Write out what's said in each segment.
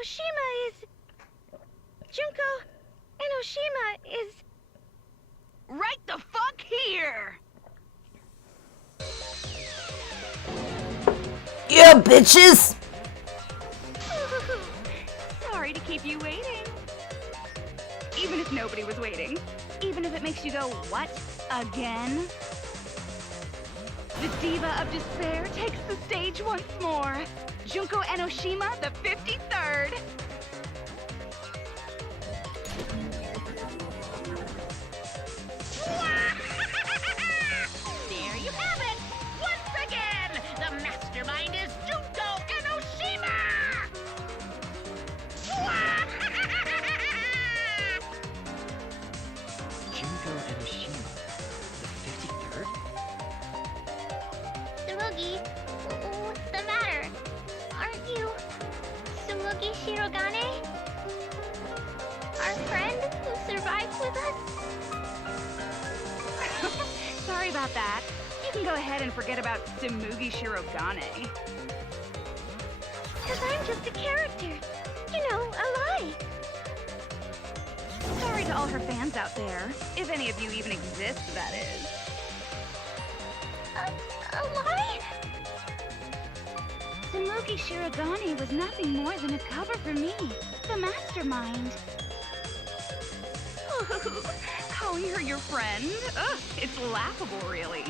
Enoshima is... Junko Enoshima is... Right the fuck here! Yeah, bitches! Sorry to keep you waiting. Even if nobody was waiting. Even if it makes you go, what? Again? The Diva of Despair takes the stage once more. Junko Enoshima, the 53rd. There you have it! Once again, the mastermind is Junko Enoshima! Junko Enoshima, the 53rd? Tsumugi, what's the matter? Aren't you Tsumugi Shirogane? Our friend who survived with us? Sorry about that. You can go ahead and forget about Tsumugi Shirogane. Because I'm just a character. You know, a lie. Sorry to all her fans out there. If any of you even exist, that is. A lie? Tsumugi Shirogane was nothing more than a cover for me, the mastermind. Calling her your friend? Ugh, it's laughable, really.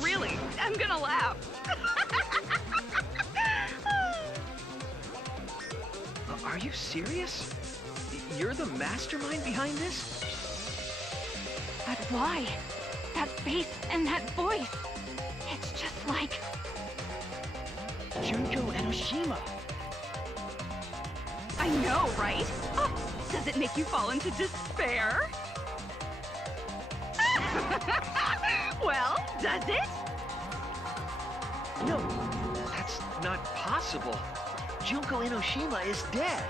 Really, I'm gonna laugh. Are you serious? You're the mastermind behind this? But why? That face and that voice. It's just like... Junko Enoshima. I know, right? Oh, does it make you fall into despair? Well, does it? No, that's not possible. Junko Enoshima is dead.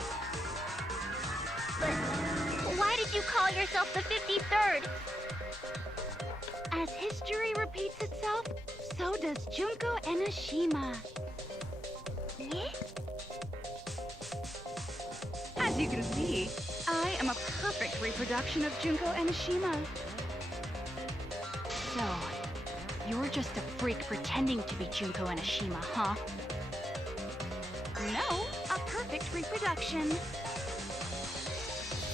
But why did you call yourself the 53rd? As history repeats itself, so does Junko Enoshima. Yeah? As you can see, I am a perfect reproduction of Junko Enoshima. So, you're just a freak pretending to be Junko Enoshima, huh? No, a perfect reproduction.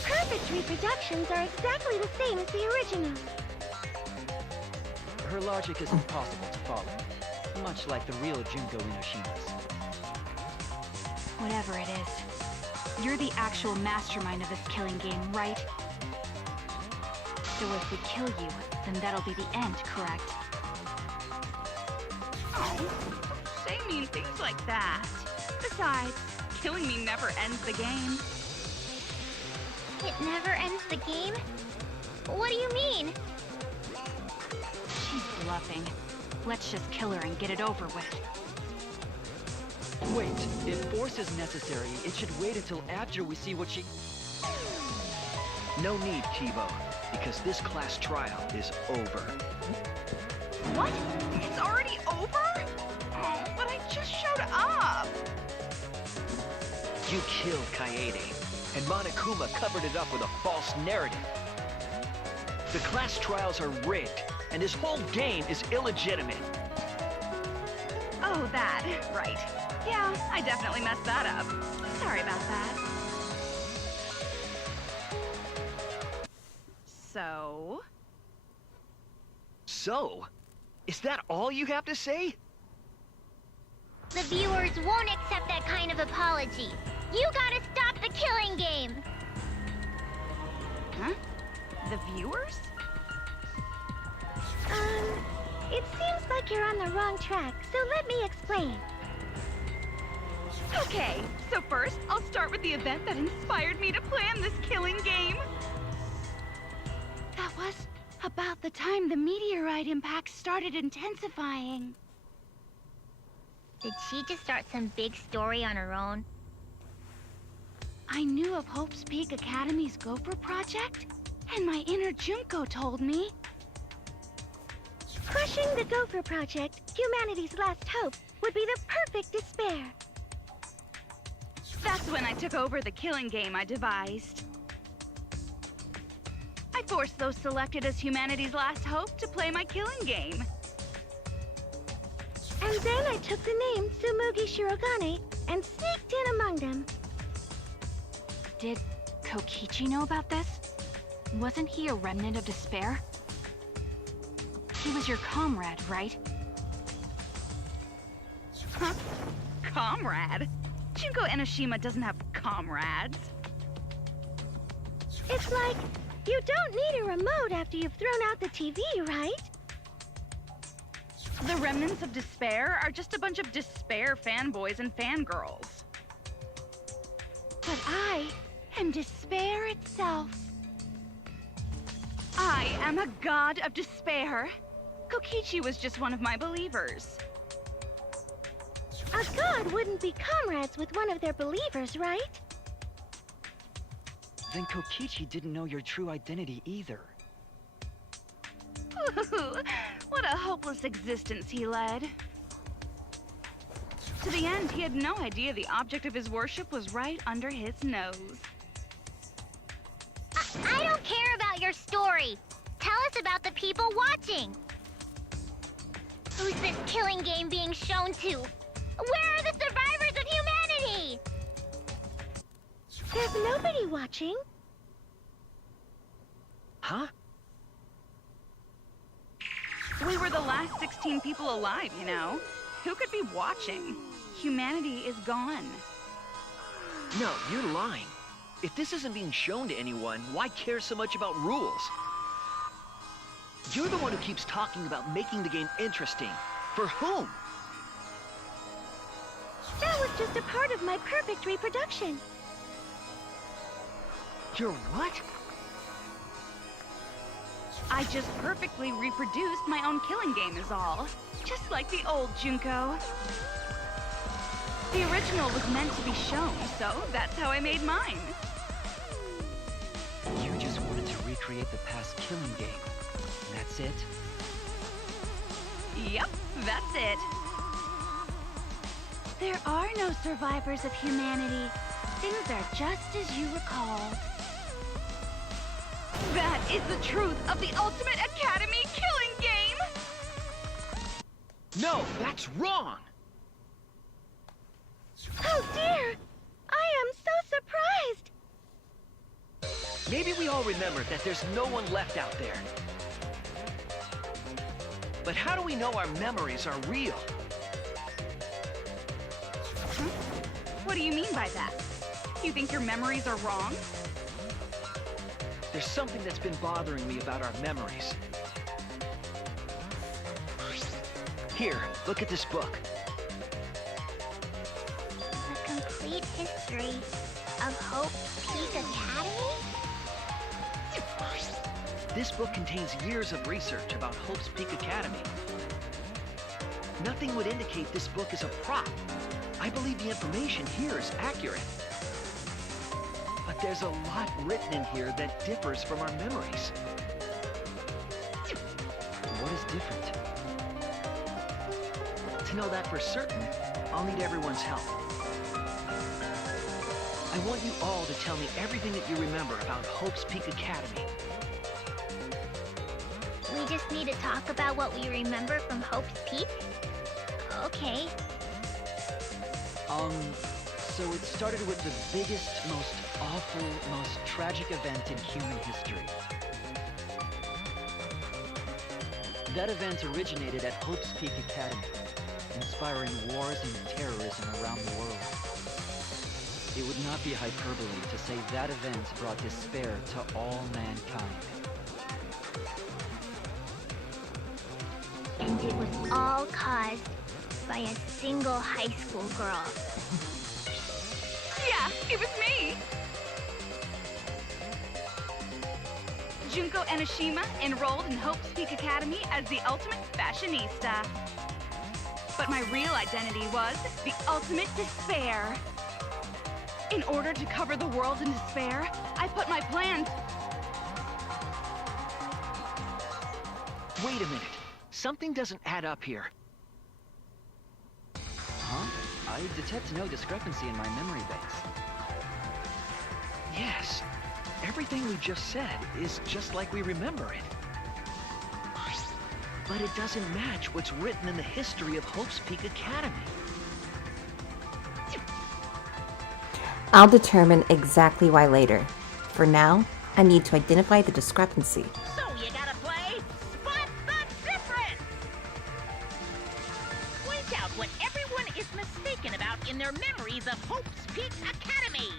Perfect reproductions are exactly the same as the original. Her logic is impossible to follow, much like the real Junko Enoshima's. Whatever it is, you're the actual mastermind of this killing game, right? So if we kill you, then that'll be the end, correct? Oh, don't say mean things like that. Besides, killing me never ends the game. It never ends the game? What do you mean? She's bluffing. Let's just kill her and get it over with. Wait, if force is necessary, it should wait until after we see what she... No need, Kibo, because this class trial is over. What? It's already over? Oh, but I just showed up. You killed Kaede, and Monokuma covered it up with a false narrative. The class trials are rigged, and this whole game is illegitimate. Oh, that. Right. Yeah, I definitely messed that up. Sorry about that. So? So? Is that all you have to say? The viewers won't accept that kind of apology. You gotta stop the killing game! Huh? The viewers? It seems like you're on the wrong track, so let me explain. Okay, so first, I'll start with the event that inspired me to plan this killing game. That was about the time the meteorite impact started intensifying. Did she just start some big story on her own? I knew of Hope's Peak Academy's Gopher project, and my inner Junko told me. Crushing the Gopher Project, humanity's last hope, would be the perfect despair. That's when I took over the killing game I devised. I forced those selected as humanity's last hope to play my killing game. And then I took the name Tsumugi Shirogane and sneaked in among them. Did Kokichi know about this? Wasn't he a remnant of despair? He was your comrade, right? Huh? Comrade? Junko Enoshima doesn't have comrades. It's like, you don't need a remote after you've thrown out the TV, right? The remnants of despair are just a bunch of despair fanboys and fangirls. But I am despair itself. I am a god of despair. Kokichi was just one of my believers. A god wouldn't be comrades with one of their believers, right? Then Kokichi didn't know your true identity either. Ooh, what a hopeless existence he led. To the end, he had no idea the object of his worship was right under his nose. I don't care about your story. Tell us about the people watching. Who's this killing game being shown to? Where are the survivors of humanity? There's nobody watching. Huh? We were the last 16 people alive, you know. Who could be watching? Humanity is gone. No, you're lying. If this isn't being shown to anyone, why care so much about rules? You're the one who keeps talking about making the game interesting. For whom? That was just a part of my perfect reproduction. You're what? I just perfectly reproduced my own killing game is all. Just like the old Junko. The original was meant to be shown, so that's how I made mine. You just wanted to recreate the past killing game. And that's it? Yep, that's it. There are no survivors of humanity. Things are just as you recalled. That is the truth of the Ultimate Academy killing game! No, that's wrong! Oh dear! I am so surprised! Maybe we all remember that there's no one left out there. But how do we know our memories are real? What do you mean by that? You think your memories are wrong? There's something that's been bothering me about our memories. Here, look at this book. A complete history of Hope Peak Academy? This book contains years of research about Hope's Peak Academy. Nothing would indicate this book is a prop. I believe the information here is accurate. But there's a lot written in here that differs from our memories. What is different? To know that for certain, I'll need everyone's help. I want you all to tell me everything that you remember about Hope's Peak Academy. We just need to talk about what we remember from Hope's Peak? Okay. So it started with the biggest, most awful, most tragic event in human history. That event originated at Hope's Peak Academy, inspiring wars and terrorism around the world. It would not be hyperbole to say that event brought despair to all mankind. And it was all caused by a single high school girl. Yeah, it was me! Junko Enoshima enrolled in Hope's Peak Academy as the ultimate fashionista. But my real identity was the ultimate despair. In order to cover the world in despair, I put my plans... Wait a minute. Something doesn't add up here. Huh? I detect no discrepancy in my memory base. Yes, everything we just said is just like we remember it. But it doesn't match what's written in the history of Hope's Peak Academy. I'll determine exactly why later. For now, I need to identify the discrepancy. So you gotta play Spot the Difference! Point out what everyone is mistaken about in their memories of Hope's Peak Academy.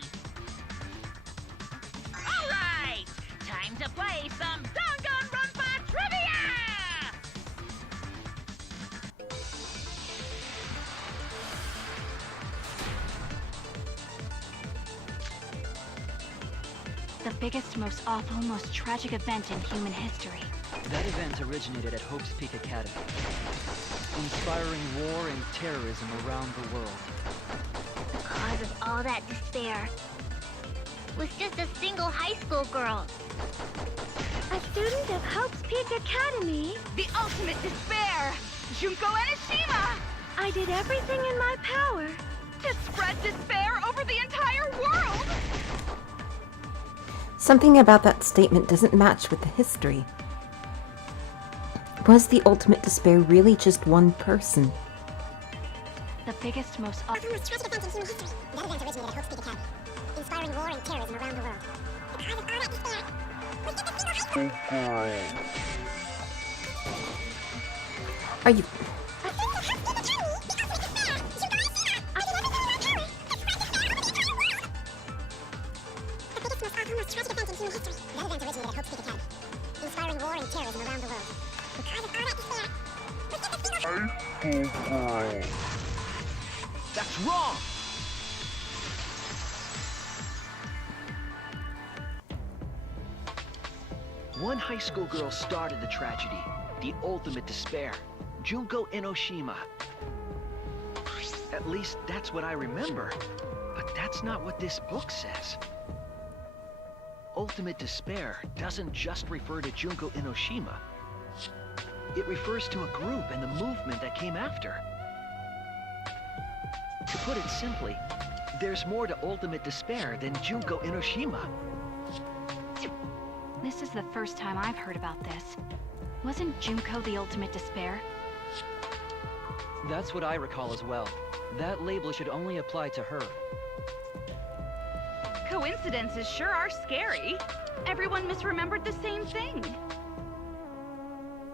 All right, time to play some Danganronpa trivia! The biggest, most awful, most tragic event in human history. That event originated at Hope's Peak Academy, inspiring war and terrorism around the world. The cause of all that despair was just a single high school girl. A student of Hope's Peak Academy. The ultimate despair! Junko Enoshima! I did everything in my power. To spread despair over the entire world! Something about that statement doesn't match with the history. Was the ultimate despair really just one person? The biggest, most awful... Most tragic event in human history. That event originated at Hope's Peak Academy, inspiring war and terrorism around the world. The cause of all that despair was just a single high school. Are you... A student of Hope's Peak Academy, the ultimate despair, Junko Enoshima! I did everything in my power to spread despair over the entire world! The biggest, most awful, most tragic event in human history. That event originated at Hope's Peak Academy, inspiring war and terrorism around the world. The cause of all that despair was just a single high school. That's wrong! One high school girl started the tragedy, the ultimate despair, Junko Enoshima. At least that's what I remember, but that's not what this book says. Ultimate despair doesn't just refer to Junko Enoshima. It refers to a group and the movement that came after. To put it simply, there's more to ultimate despair than Junko Enoshima. This is the first time I've heard about this. Wasn't Junko the ultimate despair? That's what I recall as well. That label should only apply to her. Coincidences sure are scary. Everyone misremembered the same thing.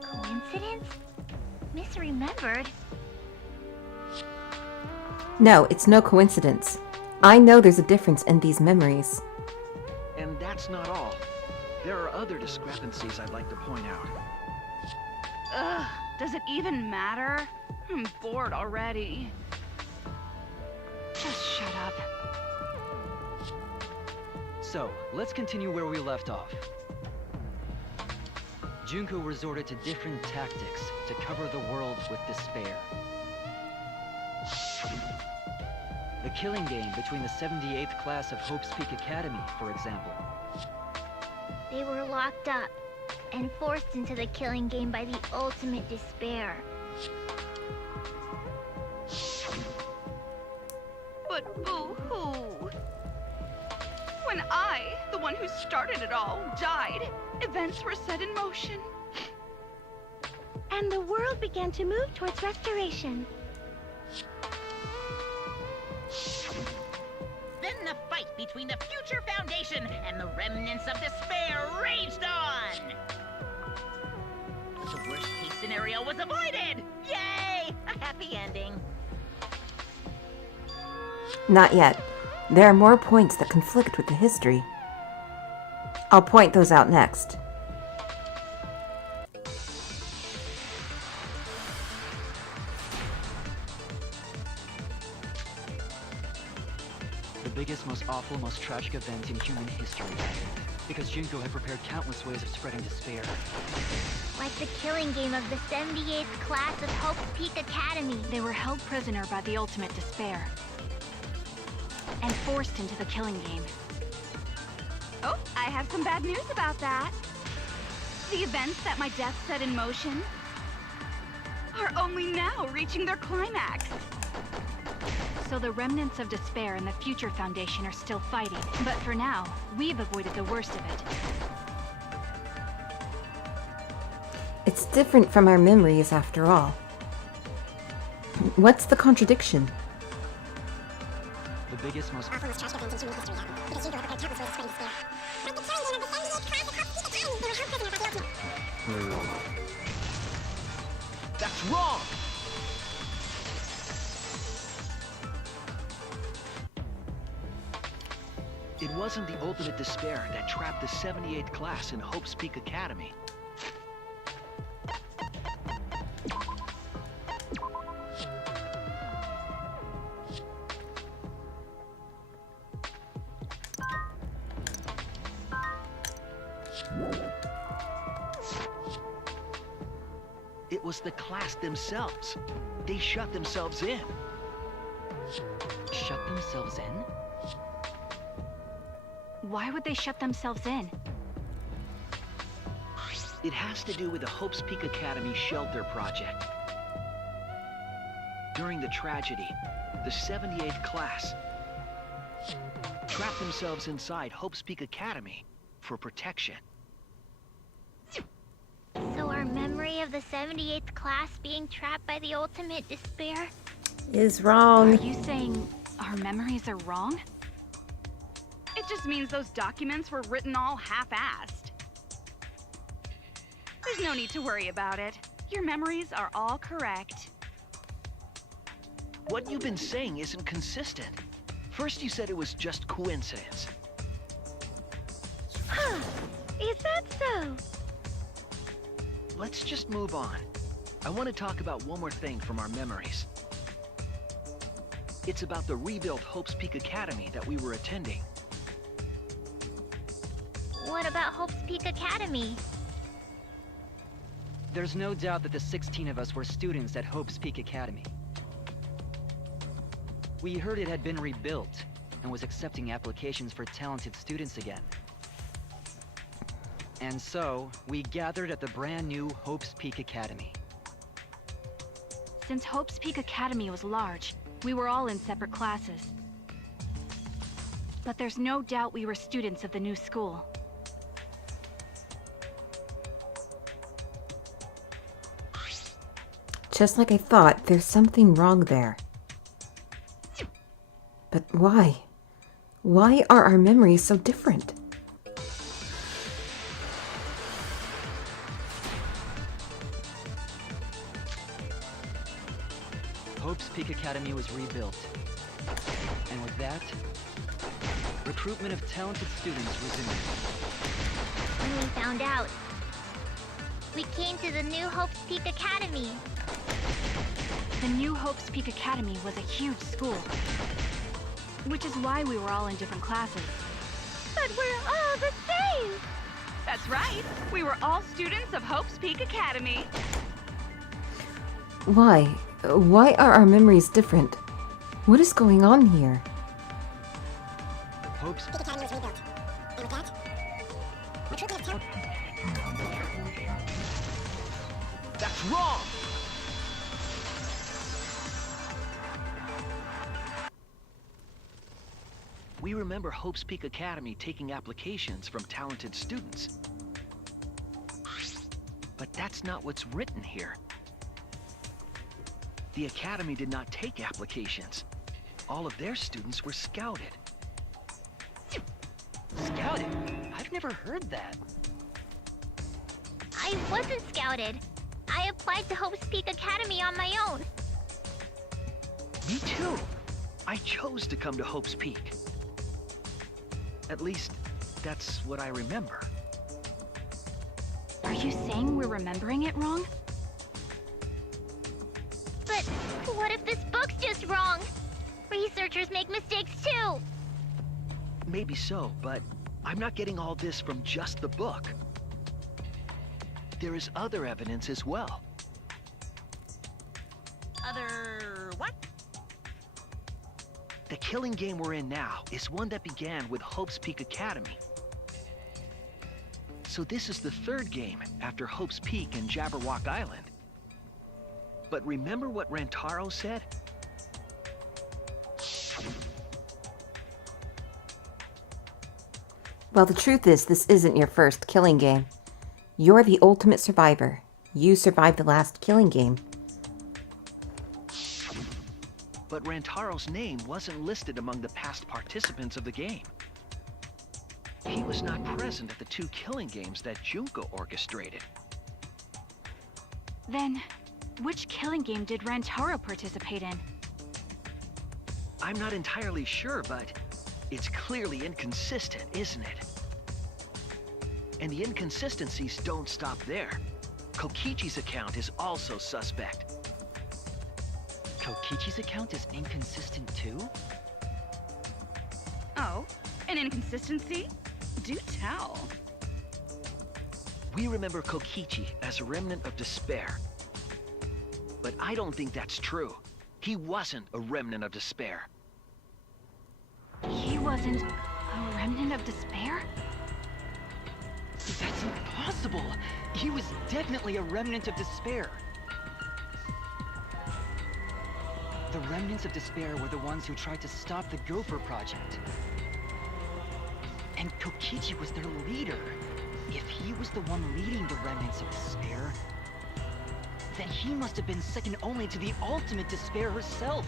Coincidence? Misremembered? No, it's no coincidence. I know there's a difference in these memories. And that's not all. There are other discrepancies I'd like to point out. Ugh, does it even matter? I'm bored already. Just shut up. So, let's continue where we left off. Junko resorted to different tactics to cover the world with despair. The killing game between the 78th class of Hope's Peak Academy, for example. They were locked up and forced into the killing game by the ultimate despair. But boo-hoo. When I, the one who started it all, died, events were set in motion. And the world began to move towards restoration. Then the fight between the Future Foundation and the remnants of despair raged on! The worst-case scenario was avoided! Yay! A happy ending. Not yet. There are more points that conflict with the history. I'll point those out next. The biggest, most awful, most tragic event in human history. Because Junko had prepared countless ways of spreading despair. Like the killing game of the 78th class of Hope's Peak Academy. They were held prisoner by the ultimate despair. And forced into the killing game. Oh, I have some bad news about that. The events that my death set in motion are only now reaching their climax. So the remnants of despair and the Future Foundation are still fighting. But for now, we've avoided the worst of it. It's different from our memories after all. What's the contradiction? The biggest, most... Awful, most tragic event in human history happened, because Yugo prepared countless ways of spreading despair. Like the killing game of the 78th class of Hope's Peak Academy, they were held prisoner by the ultimate. That's wrong! It wasn't the ultimate despair that trapped the 78th class in Hope's Peak Academy. It was the class themselves. They shut themselves in. Shut themselves in? Why would they shut themselves in? It has to do with the Hope's Peak Academy shelter project. During the tragedy, the 78th class trapped themselves inside Hope's Peak Academy for protection. So our memory of the 78th class being trapped by the ultimate despair? Is Are wrong. you saying our memories are wrong? It just means those documents were written all half-assed. There's no need to worry about it. Your memories are all correct. What you've been saying isn't consistent. First you said it was just coincidence. Huh. Is that so? Let's just move on. I want to talk about one more thing from our memories. It's about the rebuilt Hope's Peak Academy that we were attending. What about Hope's Peak Academy? There's no doubt that the 16 of us were students at Hope's Peak Academy. We heard it had been rebuilt and was accepting applications for talented students again. And so, we gathered at the brand new Hope's Peak Academy. Since Hope's Peak Academy was large, we were all in separate classes. But there's no doubt we were students of the new school. Just like I thought, there's something wrong there. But why? Why are our memories so different? Hope's Peak Academy was rebuilt. And with that, recruitment of talented students resumed. When we found out, we came to the new Hope's Peak Academy. The new Hope's Peak Academy was a huge school. Which is why we were all in different classes. But we're all the same! That's right. We were all students of Hope's Peak Academy. Why? Why are our memories different? What is going on here? Hope's Peak Academy was rebuilt. And with that, recruitment of talent. That's wrong! We remember Hope's Peak Academy taking applications from talented students. But that's not what's written here. The Academy did not take applications. All of their students were scouted. Scouted? I've never heard that. I wasn't scouted. I applied to Hope's Peak Academy on my own. Me too. I chose to come to Hope's Peak. At least, that's what I remember. Are you saying we're remembering it wrong? But what if this book's just wrong? Researchers make mistakes too. Maybe so, but I'm not getting all this from just the book. There is other evidence as well. Other what? The killing game we're in now is one that began with Hope's Peak Academy. So this is the third game after Hope's Peak and Jabberwock Island. But remember what Rantaro said? Well, the truth is, this isn't your first killing game. You're the ultimate survivor. You survived the last killing game. But Rantaro's name wasn't listed among the past participants of the game. He was not present at the 2 killing games that Junko orchestrated. Then, which killing game did Rantaro participate in? I'm not entirely sure, but it's clearly inconsistent, isn't it? And the inconsistencies don't stop there. Kokichi's account is also suspect. Kokichi's account is inconsistent too? Oh, an inconsistency? Do tell. We remember Kokichi as a remnant of despair. But I don't think that's true. He wasn't a remnant of despair. He wasn't a remnant of despair? That's impossible! He was definitely a remnant of despair. The remnants of despair were the ones who tried to stop the Gopher Project. And Kokichi was their leader. If he was the one leading the remnants of despair, then he must have been second only to the ultimate despair herself.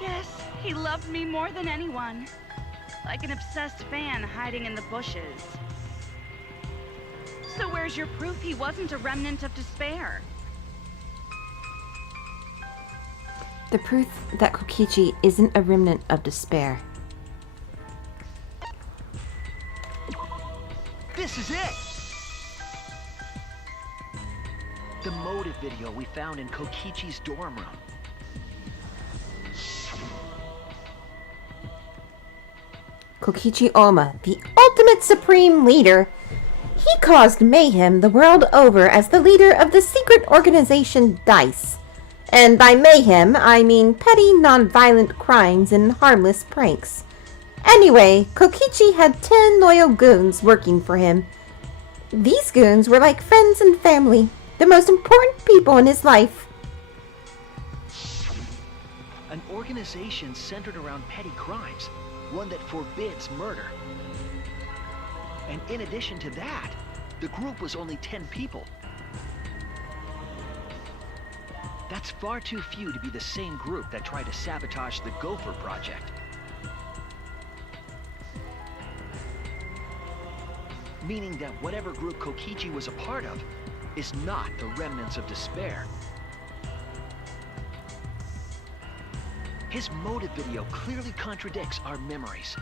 Yes, he loved me more than anyone. Like an obsessed fan hiding in the bushes. So where's your proof he wasn't a remnant of despair? The proof that Kokichi isn't a remnant of despair. This is it! The motive video we found in Kokichi's dorm room. Kokichi Oma, the ultimate supreme leader. He caused mayhem the world over as the leader of the secret organization DICE. And by mayhem, I mean petty, non-violent crimes and harmless pranks. Anyway, Kokichi had 10 loyal goons working for him. These goons were like friends and family, the most important people in his life. An organization centered around petty crimes, one that forbids murder. And in addition to that, the group was only 10 people. That's far too few to be the same group that tried to sabotage the Gopher Project. Meaning that whatever group Kokichi was a part of is not the remnants of despair. His motive video clearly contradicts our memories.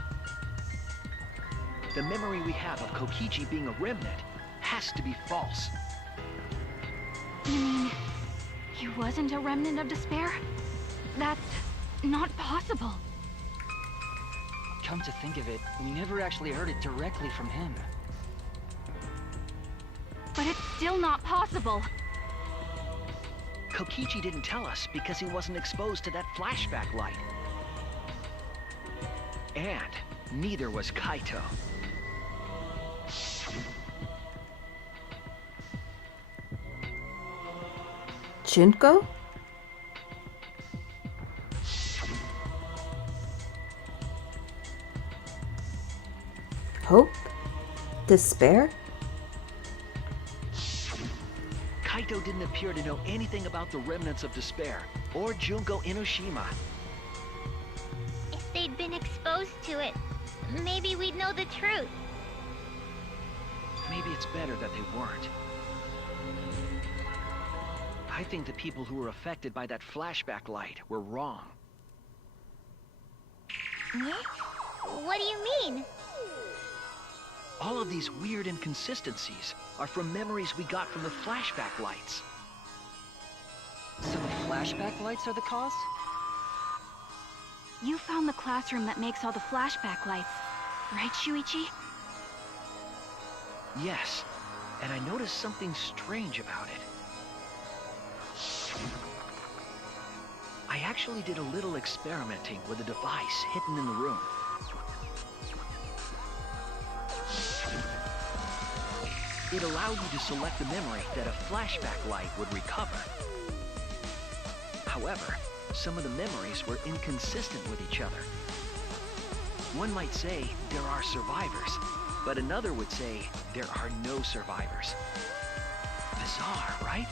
The memory we have of Kokichi being a remnant has to be false. You mean, he wasn't a remnant of despair? That's not possible. Come to think of it, we never actually heard it directly from him. But it's still not possible. Kokichi didn't tell us because he wasn't exposed to that flashback light. And neither was Kaito. Junko? Hope? Despair? Kaito didn't appear to know anything about the remnants of despair, or Junko Enoshima. If they'd been exposed to it, maybe we'd know the truth. Maybe it's better that they weren't. I think the people who were affected by that flashback light were wrong. What do you mean? All of these weird inconsistencies are from memories we got from the flashback lights. So the flashback lights are the cause? You found the classroom that makes all the flashback lights, right, Shuichi? Yes, and I noticed something strange about it. I actually did a little experimenting with a device hidden in the room. It allowed you to select the memory that a flashback light would recover. However, some of the memories were inconsistent with each other. One might say there are survivors, but another would say there are no survivors. Bizarre, right?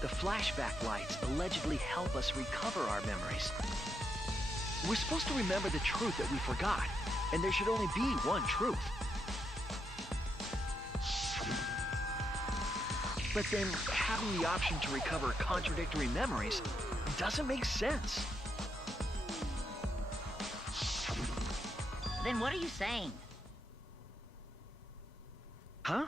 The flashback lights allegedly help us recover our memories. We're supposed to remember the truth that we forgot, and there should only be one truth. But then, having the option to recover contradictory memories doesn't make sense. Then what are you saying? Huh?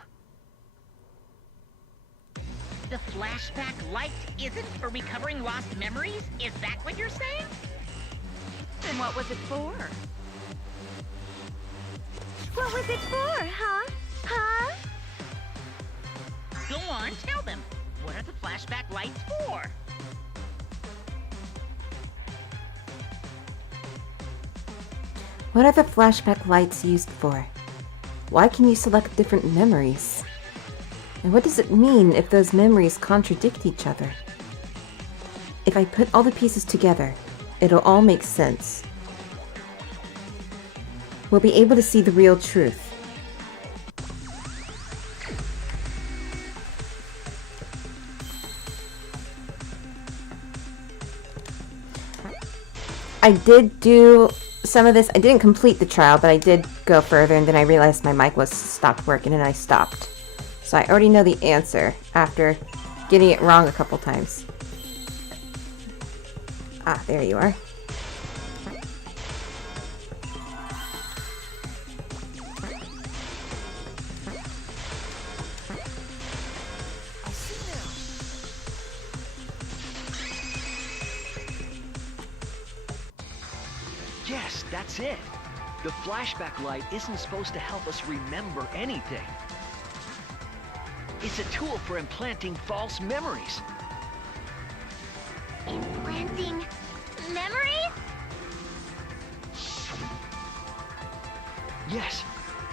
The flashback light isn't for recovering lost memories? Is that what you're saying? Then what was it for? What was it for, huh? Huh? Go on, tell them. What are the flashback lights for? What are the flashback lights used for? Why can you select different memories? And what does it mean if those memories contradict each other? If I put all the pieces together, it'll all make sense. We'll be able to see the real truth. I did do some of this. I didn't complete the trial, but I did go further, and then I realized my mic was stopped working, and I stopped. So I already know the answer after getting it wrong a couple times. Ah, there you are. Yes, that's it. The flashback light isn't supposed to help us remember anything. It's a tool for implanting false memories. Implanting memories? Yes,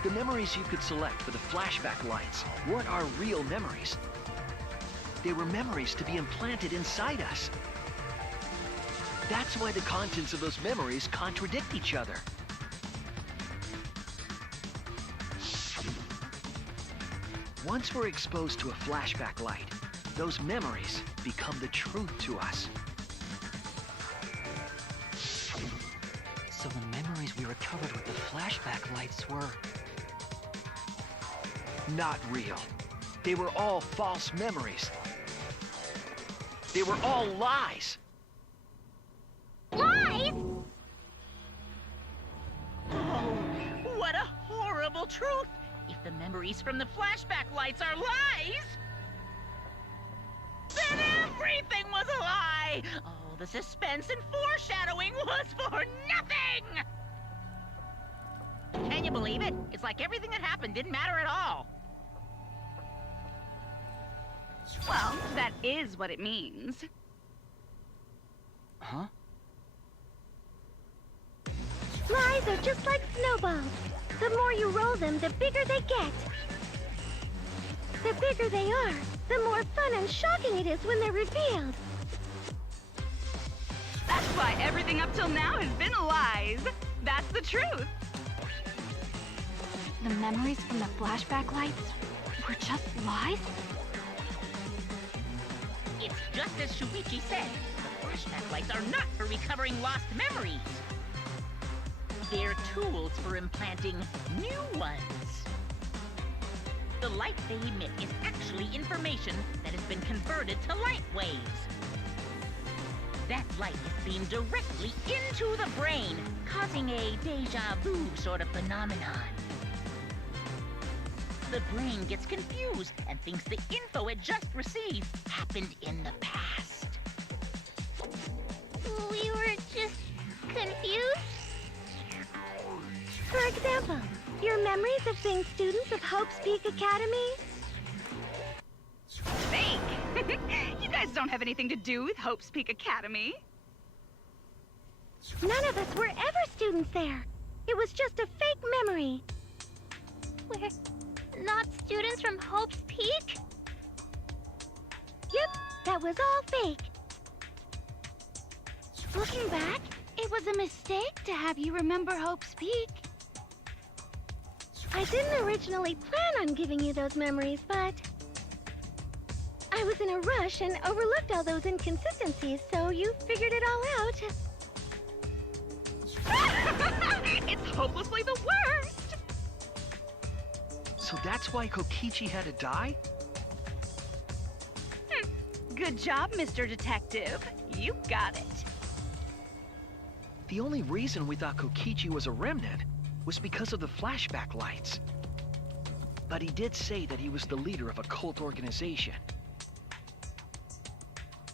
the memories you could select for the flashback lights weren't our real memories. They were memories to be implanted inside us. That's why the contents of those memories contradict each other. Once we're exposed to a flashback light, those memories become the truth to us. So the memories we recovered with the flashback lights were... Not real. They were all false memories. They were all lies. Lies? Oh, what a horrible truth! If the memories from the flashback lights are lies, then everything was a lie! All the suspense and foreshadowing was for nothing! Can you believe it? It's like everything that happened didn't matter at all. Well, that is what it means. Huh? Lies are just like snowballs. The more you roll them, the bigger they get. The bigger they are, the more fun and shocking it is when they're revealed. That's why everything up till now has been lies. That's the truth. The memories from the flashback lights were just lies? It's just as Shuichi said. The flashback lights are not for recovering lost memories. They're tools for implanting new ones. The light they emit is actually information that has been converted to light waves. That light is beamed directly into the brain, causing a deja vu sort of phenomenon. The brain gets confused and thinks the info it just received happened in the past. We were just confused? For example, your memories of being students of Hope's Peak Academy? Fake! You guys don't have anything to do with Hope's Peak Academy. None of us were ever students there. It was just a fake memory. We're not students from Hope's Peak? Yep, that was all fake. Looking back, it was a mistake to have you remember Hope's Peak. I didn't originally plan on giving you those memories, but I was in a rush and overlooked all those inconsistencies, so you figured it all out. It's hopelessly the worst! So that's why Kokichi had to die? Good job, Mr. Detective. You got it. The only reason we thought Kokichi was a remnant was because of the flashback lights. But he did say that he was the leader of a cult organization.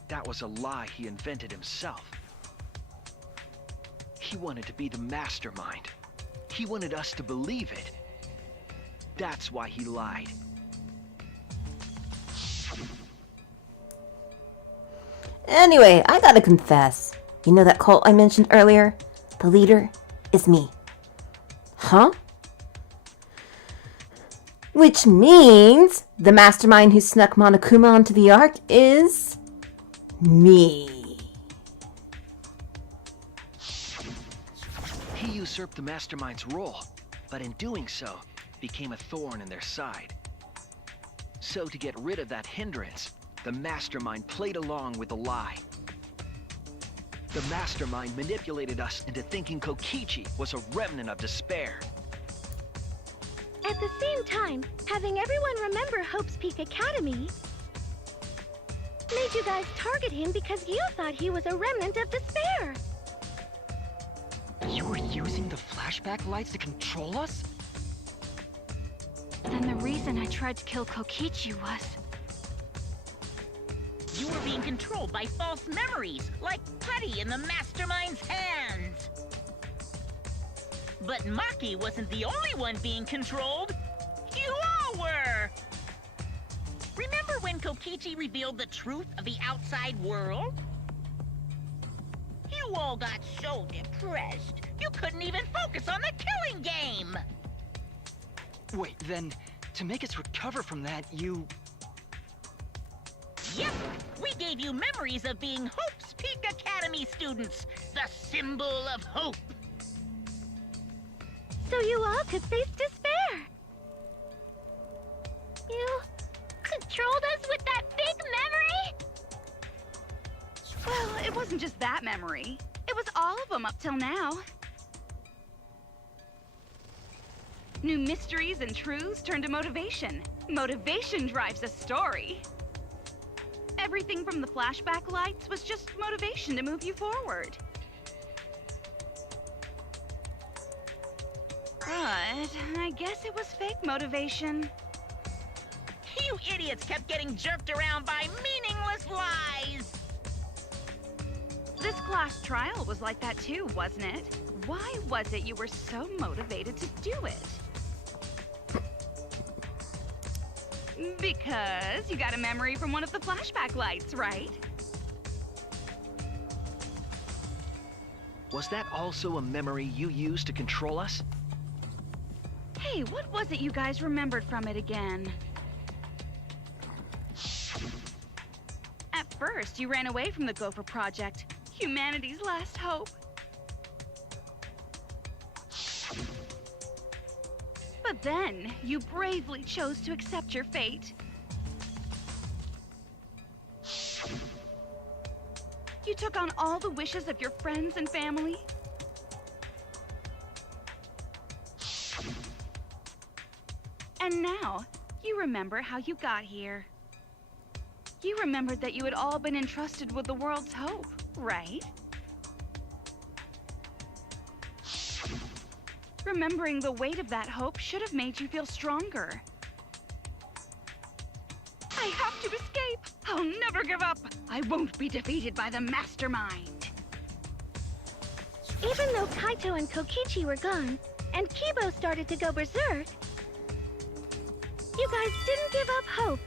That was a lie he invented himself. He wanted to be the mastermind. He wanted us to believe it. That's why he lied. Anyway, I gotta confess. You know that cult I mentioned earlier? The leader is me. Huh? Which means the mastermind who snuck Monokuma onto the Ark is me. He usurped the mastermind's role, but in doing so, became a thorn in their side. So to get rid of that hindrance, the mastermind played along with the lie. The mastermind manipulated us into thinking Kokichi was a remnant of despair. At the same time, having everyone remember Hope's Peak Academy made you guys target him because you thought he was a remnant of despair. You were using the flashback lights to control us? Then the reason I tried to kill Kokichi was... You were being controlled by false memories, like putty in the mastermind's hands. But Maki wasn't the only one being controlled. You all were! Remember when Kokichi revealed the truth of the outside world? You all got so depressed, you couldn't even focus on the killing game! Wait, then, to make us recover from that, you... Yep, we gave you memories of being Hope's Peak Academy students, the symbol of hope. So you all could face despair. You controlled us with that big memory? Well, it wasn't just that memory. It was all of them up till now. New mysteries and truths turn to motivation. Motivation drives a story. Everything from the flashback lights was just motivation to move you forward. But I guess it was fake motivation. You idiots kept getting jerked around by meaningless lies! This class trial was like that too, wasn't it? Why was it you were so motivated to do it? Because you got a memory from one of the flashback lights, right? Was that also a memory you used to control us? Hey, what was it you guys remembered from it again? At first, you ran away from the Gopher Project, humanity's last hope. But then, you bravely chose to accept your fate. You took on all the wishes of your friends and family. And now, you remember how you got here. You remembered that you had all been entrusted with the world's hope, right? Remembering the weight of that hope should have made you feel stronger. I have to escape! I'll never give up! I won't be defeated by the mastermind! Even though Kaito and Kokichi were gone, and Kibo started to go berserk, you guys didn't give up hope.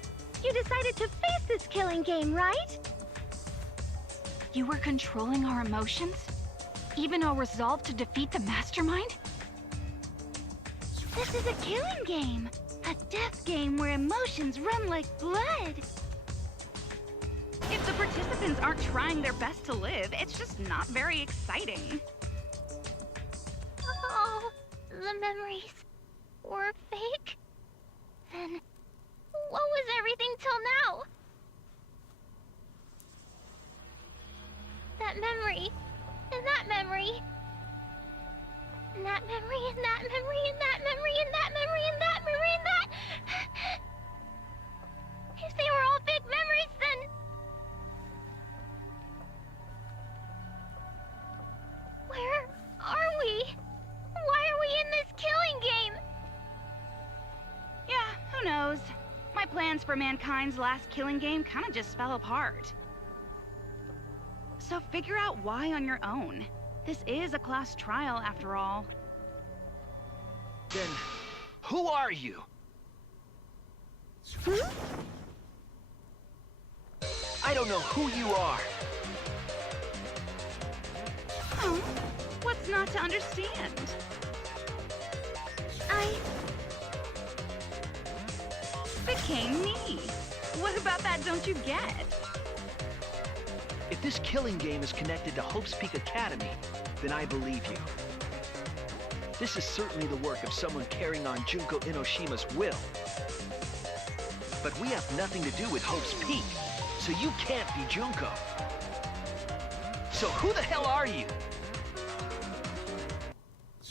You decided to face this killing game, right? You were controlling our emotions? Even our resolve to defeat the mastermind? This is a killing game. A death game where emotions run like blood. If the participants aren't trying their best to live, it's just not very exciting. Oh, the memories were fake? Then what was everything till now? That memory, and that memory, and that memory, and that memory, and that memory, and that memory, and that memory, and that... If they were all fake memories, then... Where are we? Why are we in this killing game? Yeah, who knows? My plans for mankind's last killing game kind of just fell apart. So figure out why on your own. This is a class trial, after all. Then, who are you? I don't know who you are. Huh? What's not to understand? I became me. What about that don't you get? If this killing game is connected to Hope's Peak Academy, then I believe you. This is certainly the work of someone carrying on Junko Inoshima's will. But we have nothing to do with Hope's Peak, so you can't be Junko. So who the hell are you?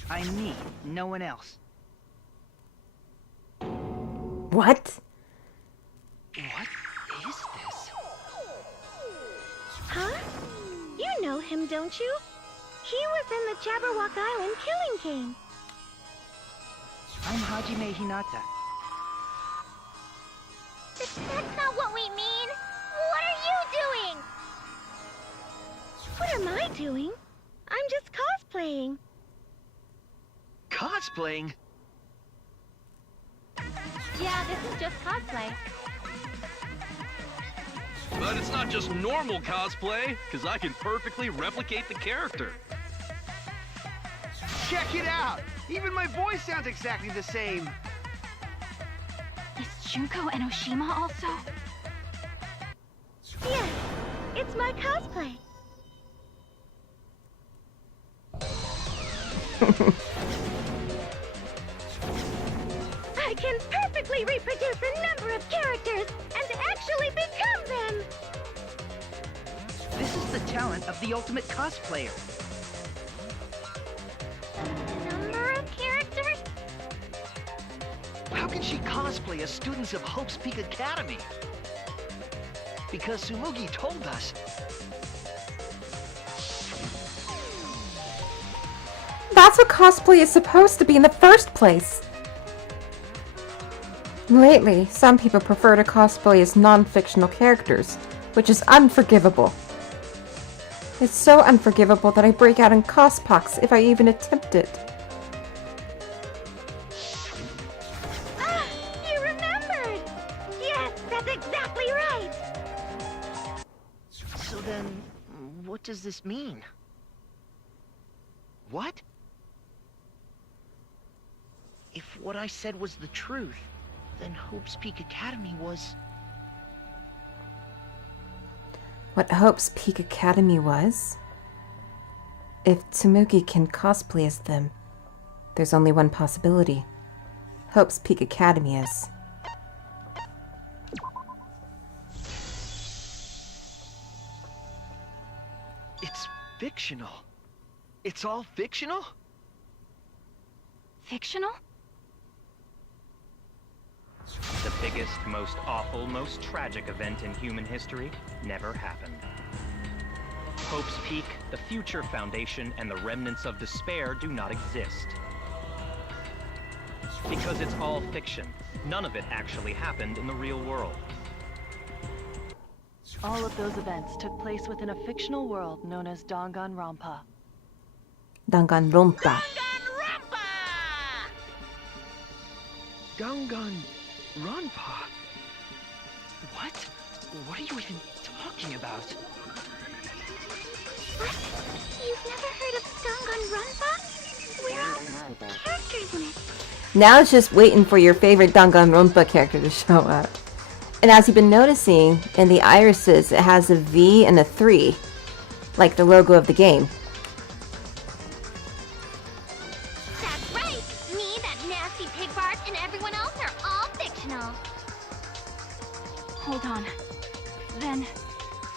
I'm me, no one else. What? What is this? Huh? You know him, don't you? He was in the Jabberwock Island killing game. I'm Hajime Hinata. That's not what we mean. What are you doing? What am I doing? I'm just cosplaying. Cosplaying? Yeah, this is just cosplay. But it's not just normal cosplay, because I can perfectly replicate the character. Check it out! Even my voice sounds exactly the same. Is Junko Enoshima also? Yes, it's my cosplay. I can perfectly reproduce a number of characters and actually become them! This is the talent of the ultimate cosplayer. Number of characters? How can she cosplay as students of Hope's Peak Academy? Because Tsumugi told us. That's what cosplay is supposed to be in the first place. Lately, some people prefer to cosplay as non-fictional characters, which is unforgivable. It's so unforgivable that I break out in cospox if I even attempt it. Ah, you remembered! Yes, that's exactly right! So then, what does this mean? What? If what I said was the truth, then Hope's Peak Academy was... What Hope's Peak Academy was? If Tsumugi can cosplay as them, there's only one possibility. Hope's Peak Academy is. It's fictional. It's all fictional? Fictional? The biggest, most awful, most tragic event in human history never happened. Hope's Peak, the future foundation, and the remnants of despair do not exist. Because it's all fiction. None of it actually happened in the real world. All of those events took place within a fictional world known as Danganronpa. Danganronpa. Danganronpa? What? What are you even talking about? What? You've never heard of Danganronpa? We're all characters in it. Now it's just waiting for your favorite Danganronpa character to show up. And as you've been noticing, in the irises, it has a V and a 3, like the logo of the game. That's right! Me, that nasty pig fart, and everyone else are all fictional. Hold on. Then,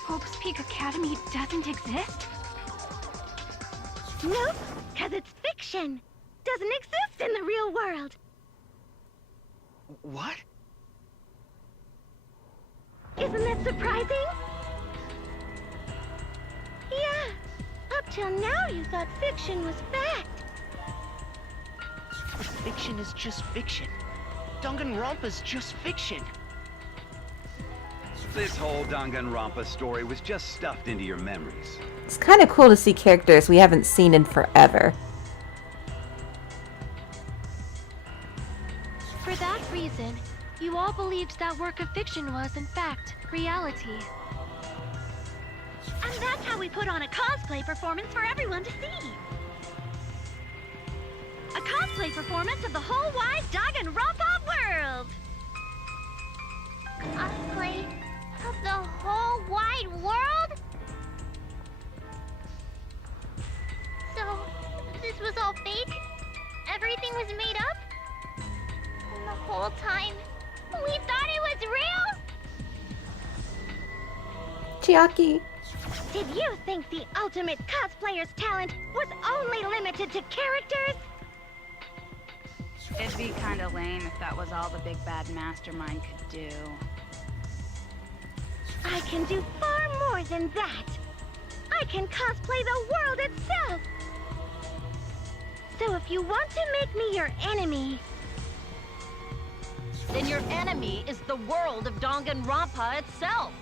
Hope's Peak Academy doesn't exist? Nope, because it's fiction. Doesn't exist in the real world. What? Isn't that surprising? Yeah. Up till now, you thought fiction was fact. But fiction is just fiction. Danganronpa's just fiction. This whole Danganronpa story was just stuffed into your memories. It's kind of cool to see characters we haven't seen in forever. For that reason, you all believed that work of fiction was, in fact, reality. And that's how we put on a cosplay performance for everyone to see. A cosplay performance of the whole wide Danganronpa world. Cosplay of the whole wide world? So, this was all fake? Everything was made up? And the whole time, we thought it was real? Chiaki. Did you think the ultimate cosplayer's talent was only limited to characters? It'd be kinda lame if that was all the big bad mastermind could do. I can do far more than that. I can cosplay the world itself. So if you want to make me your enemy, then your enemy is the world of Danganronpa itself.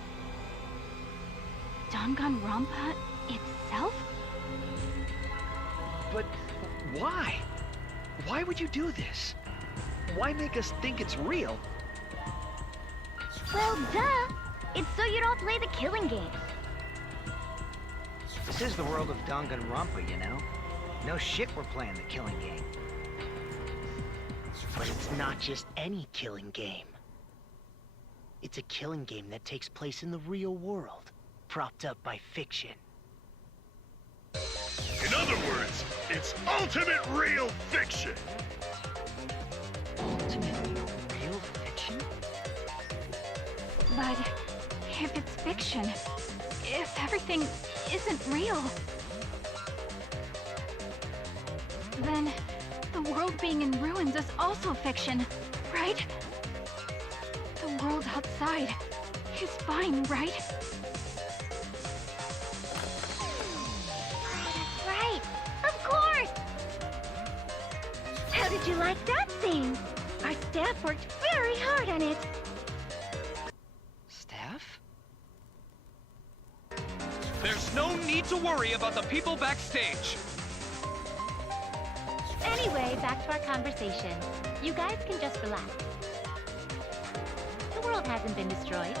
Danganronpa itself? But why? Why would you do this? Why make us think it's real? well, duh. It's so you don't play the killing game. This is the world of Danganronpa, you know? No shit we're playing the killing game. But it's not just any killing game. It's a killing game that takes place in the real world, propped up by fiction. In other words, it's ultimate real fiction. Ultimately real fiction? But if it's fiction, if everything isn't real, then the world being in ruins is also fiction, right? The world outside is fine, right? That's right. Of course. How did you like that scene? Our staff worked very hard on it. Staff? There's no need to worry about the people backstage. Anyway, back to our conversation. You guys can just relax. The world hasn't been destroyed.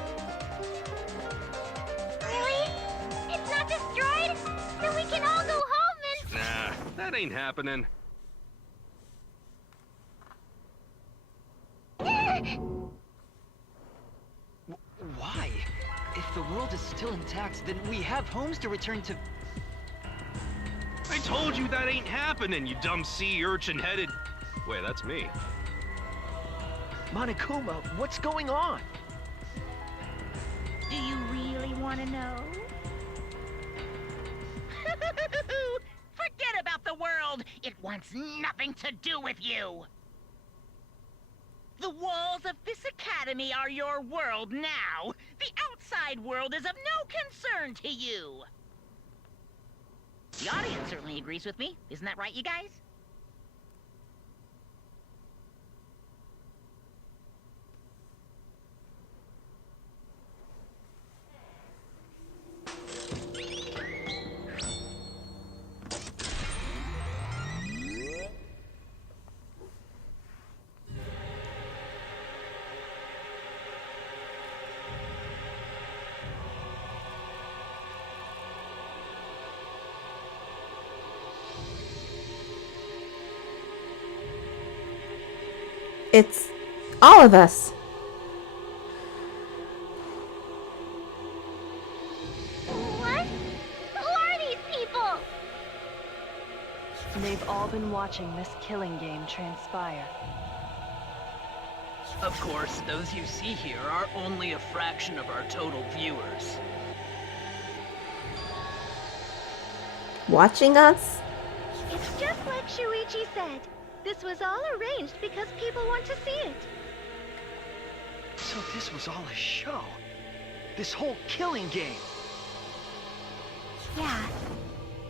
Really? It's not destroyed? Then we can all go home and... Nah, that ain't happening. Why? If the world is still intact, then we have homes to return to. I told you that ain't happening, you dumb sea urchin-headed... Wait, that's me. Monokuma, what's going on? Do you really want to know? Forget about the world! It wants nothing to do with you! The walls of this academy are your world now! The outside world is of no concern to you! The audience certainly agrees with me. Isn't that right, you guys? It's all of us. And they've all been watching this killing game transpire. Of course, those you see here are only a fraction of our total viewers. Watching us? It's just like Shuichi said. This was all arranged because people want to see it. So this was all a show. This whole killing game. Yeah.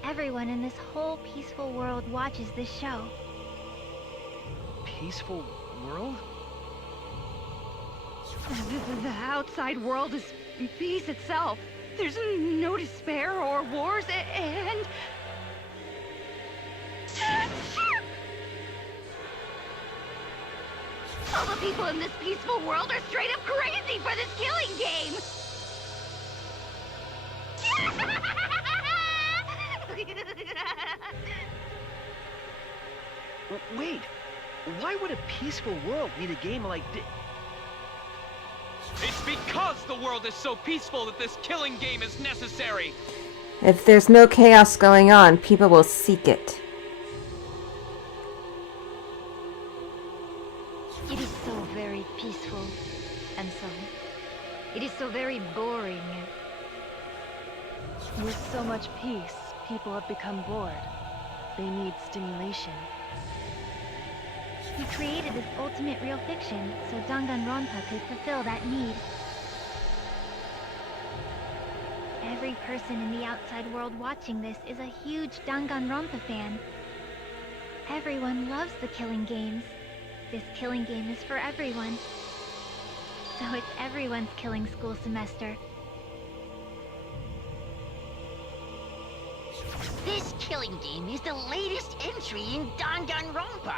Everyone in this whole peaceful world watches this show. Peaceful world? The outside world is peace itself. There's no despair or wars, and... all the people in this peaceful world are straight up crazy for this killing game! Wait, why would a peaceful world need a game like this? It's because the world is so peaceful that this killing game is necessary. If there's no chaos going on, people will seek it. It is so very peaceful, and so it is so very boring. With so much peace, people have become bored. They need stimulation. He created this ultimate real fiction so Danganronpa could fulfill that need. Every person in the outside world watching this is a huge Danganronpa fan. Everyone loves the killing games. This killing game is for everyone. So it's everyone's killing school semester. This killing game is the latest entry in Danganronpa.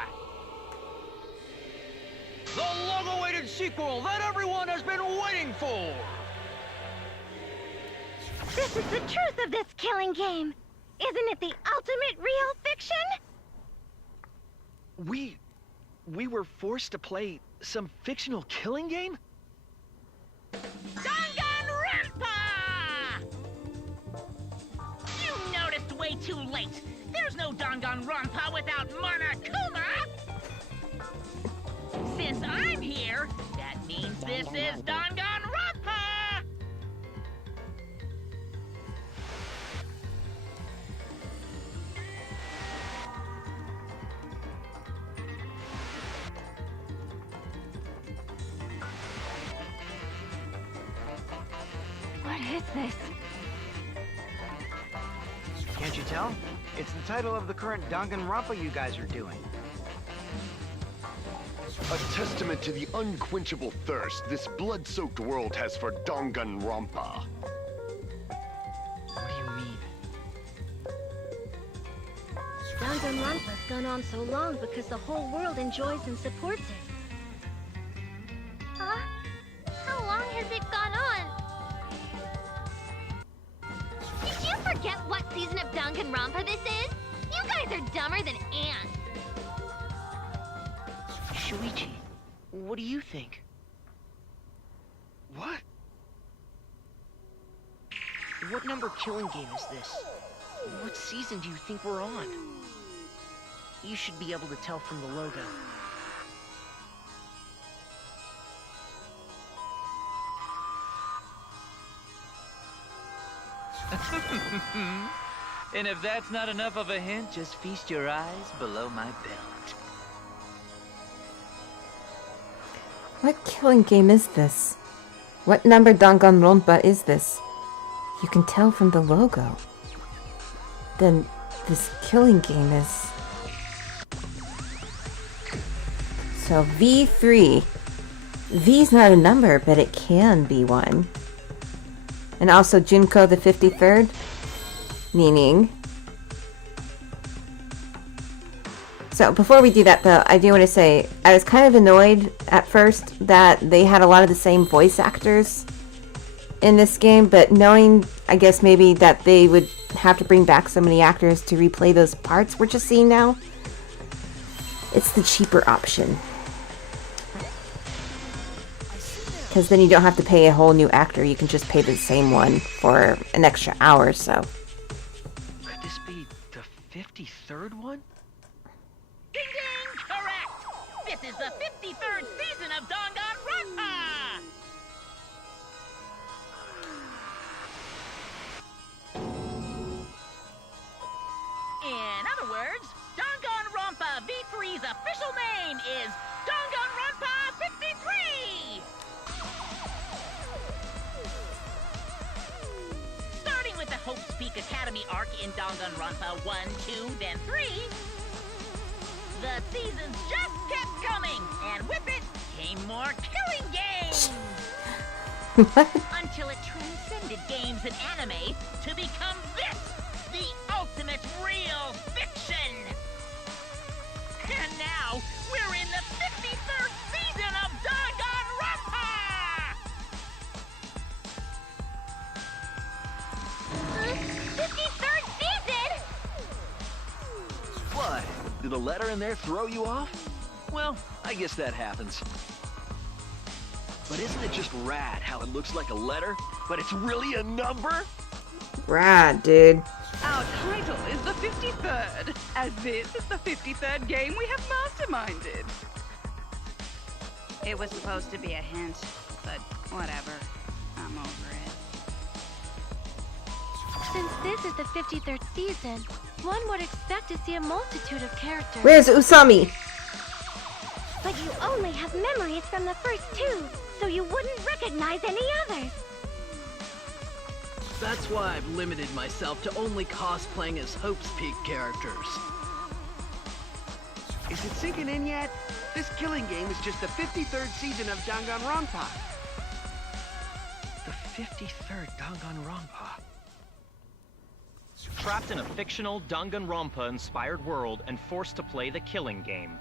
The long-awaited sequel that everyone has been waiting for! This is the truth of this killing game. Isn't it the ultimate real fiction? We were forced to play some fictional killing game? Danganronpa! You noticed way too late. There's no Danganronpa without Monokuma! Since I'm here, that means this is Danganronpa! What is this? Can't you tell? It's the title of the current Danganronpa you guys are doing. A testament to the unquenchable thirst this blood-soaked world has for Danganronpa. What do you mean? Danganronpa's gone on so long because the whole world enjoys and supports it. Huh? How long has it gone on? Did you forget what season of Danganronpa this is? You guys are dumber than ants. Shuichi, what do you think? What? What number killing game is this? What season do you think we're on? You should be able to tell from the logo. And if that's not enough of a hint, just feast your eyes below my belt. What killing game is this? What number Danganronpa is this? You can tell from the logo. Then this killing game is... So V3. V's not a number, but it can be one. And also Junko the 53rd, meaning... So before we do that though, I do want to say, I was kind of annoyed at first that they had a lot of the same voice actors in this game, but knowing, I guess maybe that they would have to bring back so many actors to replay those parts we're just seeing now, it's the cheaper option. Because then you don't have to pay a whole new actor, you can just pay the same one for an extra hour or so. Could this be the 53rd one? is Danganronpa 63! Starting with the Hope's Peak Academy arc in Danganronpa 1, 2, then 3, the seasons just kept coming, and with it came more killing games! Until it transcended games and anime to become this, the ultimate real fiction! And now, we're in the 53rd season of Danganronpa! 53rd season? What? Did a letter in there throw you off? Well, I guess that happens. But isn't it just rad how it looks like a letter, but it's really a number? Rad, dude. Our title is the 53rd, as this is the 53rd game we have masterminded. It was supposed to be a hint, but whatever. I'm over it. Since this is the 53rd season, one would expect to see a multitude of characters. Where's Usami? But you only have memories from the first two, so you wouldn't recognize any others. That's why I've limited myself to only cosplaying as Hope's Peak characters. Is it sinking in yet? This killing game is just the 53rd season of Danganronpa. The 53rd Danganronpa. Trapped in a fictional Danganronpa-inspired world and forced to play the killing game.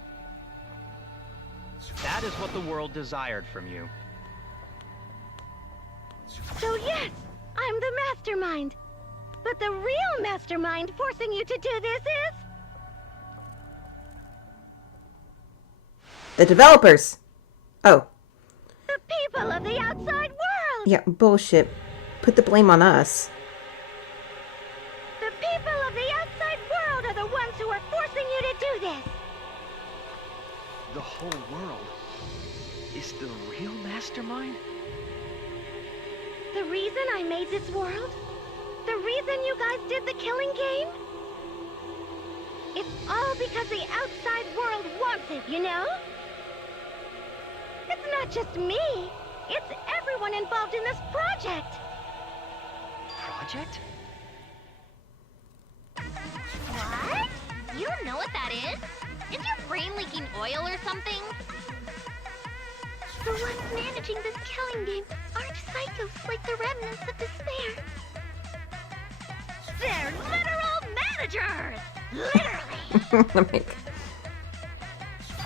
That is what the world desired from you. So yes, I'm the mastermind. But the real mastermind forcing you to do this is... The developers. Oh. the people of the outside world! Yeah, bullshit. Put the blame on us. The people of the outside world are the ones who are forcing you to do this! The whole world is the real mastermind? The reason I made this world? The reason you guys did the killing game? It's all because the outside world wants it, you know? It's not just me. It's everyone involved in this project. Project? What? You don't know what that is? Is your brain leaking oil or something? The ones managing this killing game aren't psychos like the remnants of despair. They're literal managers! Literally!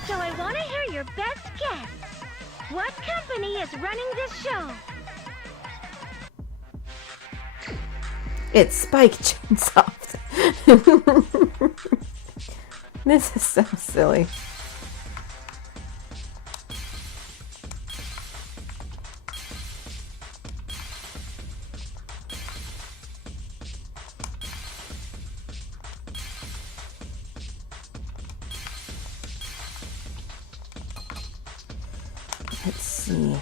So I want to hear your best guess. What company is running this show? It's Spike Chunsoft. This is so silly. Let's see.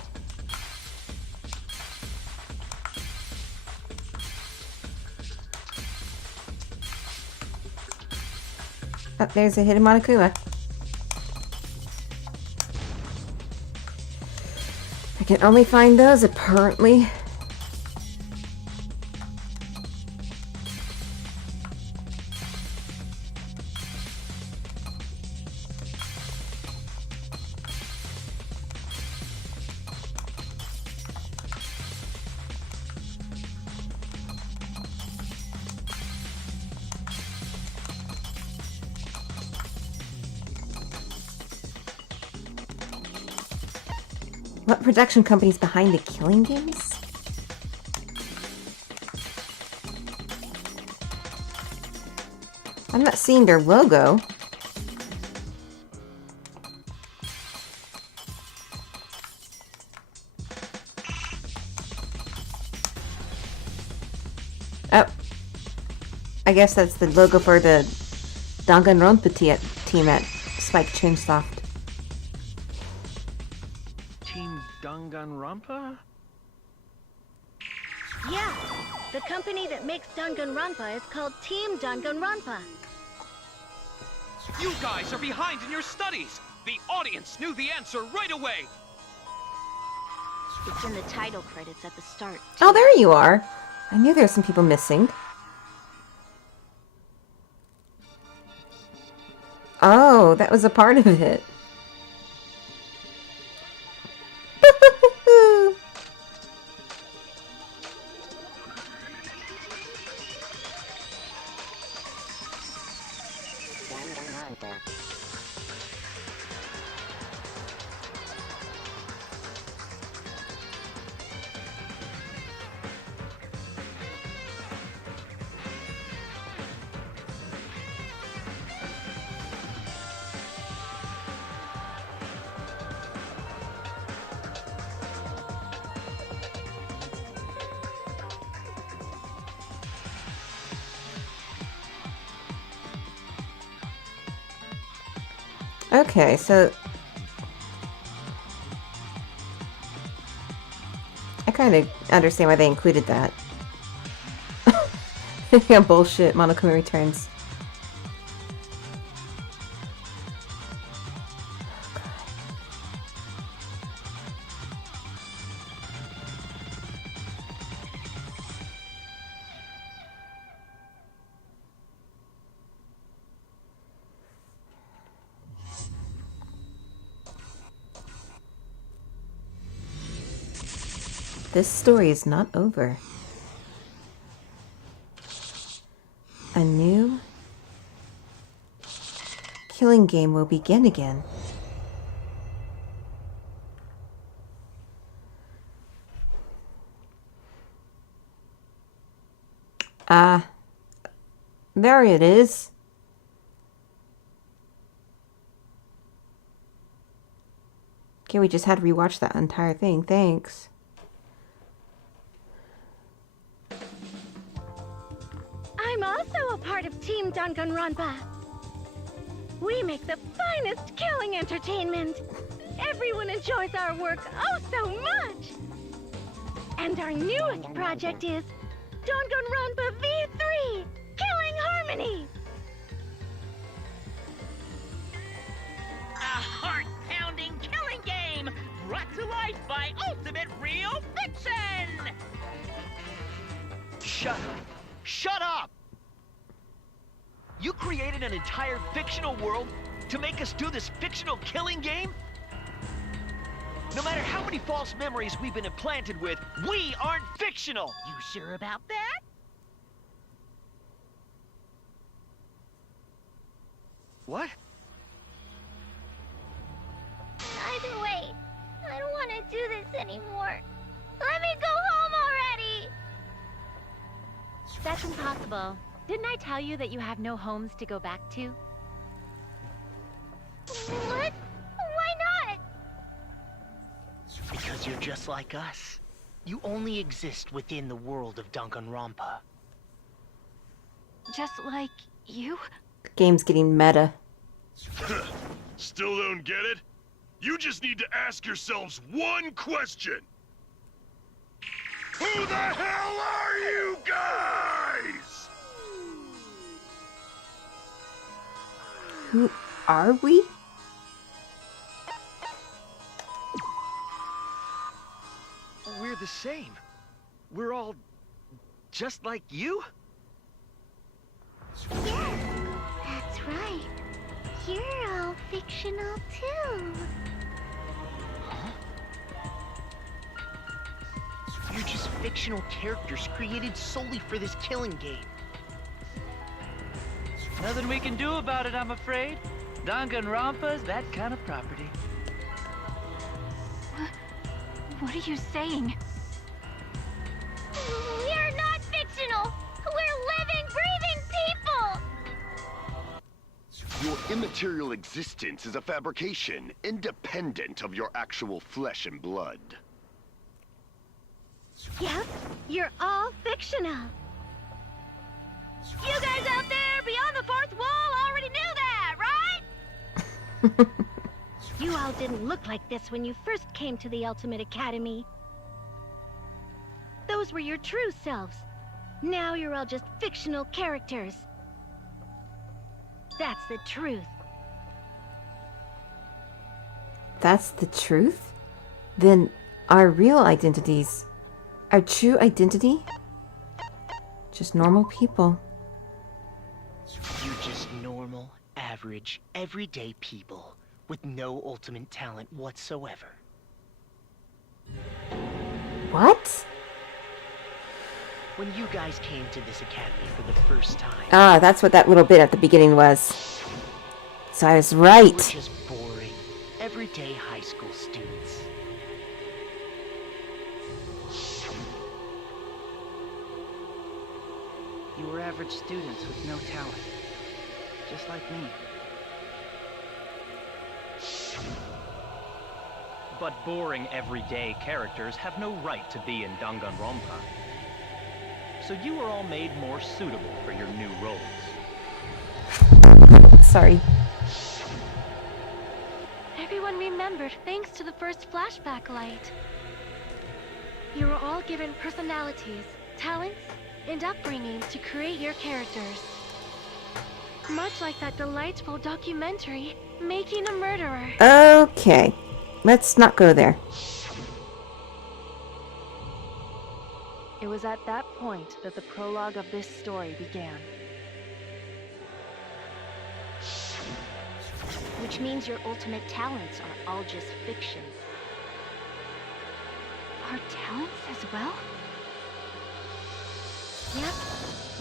Oh, there's a hidden Monokuma. I can only find those, apparently. What production company's behind the killing games? I'm not seeing their logo. Oh. I guess that's the logo for the Danganronpa team at Spike Chunsoft. Danganronpa? Yeah, the company that makes Danganronpa is called Team Danganronpa. You guys are behind in your studies! The audience knew the answer right away! It's in the title credits at the start. Oh, there you are. I knew there were some people missing. Oh, that was a part of it. Okay, so I kind of understand why they included that. Yeah, bullshit. Monokuma returns. This story is not over. A new killing game will begin again. There it is. Okay, we just had to rewatch that entire thing. Thanks. I'm also a part of Team Danganronpa. We make the finest killing entertainment. Everyone enjoys our work oh so much. And our newest project is Danganronpa V3, Killing Harmony. A heart-pounding killing game brought to life by Ultimate Real Fiction! Shut up! Shut up! You created an entire fictional world to make us do this fictional killing game? No matter how many false memories we've been implanted with, we aren't fictional! You sure about that? What? Either way, I don't want to do this anymore. Let me go home already! That's impossible. Didn't I tell you that you have no homes to go back to? What? Why not? Because you're just like us. You only exist within the world of Danganronpa. Just like you? The game's getting meta. Still don't get it? You just need to ask yourselves one question. Who the hell are you guys? Who are we? We're the same. We're all just like you? Yes, that's right. You're all fictional too. You're just fictional characters created solely for this killing game. Nothing we can do about it, I'm afraid. Danganronpa's that kind of property. What are you saying? We're not fictional. We're living, breathing people. Your immaterial existence is a fabrication, independent of your actual flesh and blood. Yep, you're all fictional. You guys out there beyond the fourth wall already knew that, right? You all didn't look like this when you first came to the Ultimate Academy. Those were your true selves. Now you're all just fictional characters. That's the truth. that's the truth, then our real identities, our true identity, just normal people. You're just normal, average, everyday people with no ultimate talent whatsoever. What? When you guys came to this academy for the first time... Ah, that's what that little bit at the beginning was. So I was right. You were just boring, everyday high school students. You were average students with no talent. Just like me. But boring everyday characters have no right to be in Danganronpa. So you are all made more suitable for your new roles. Sorry. Everyone remembered thanks to the first flashback light. You were all given personalities, talents, and upbringings to create your characters. Much like that delightful documentary, Making a Murderer. Okay. Let's not go there. It was at that point that the prologue of this story began. Which means your ultimate talents are all just fiction. Our talents as well? Yep.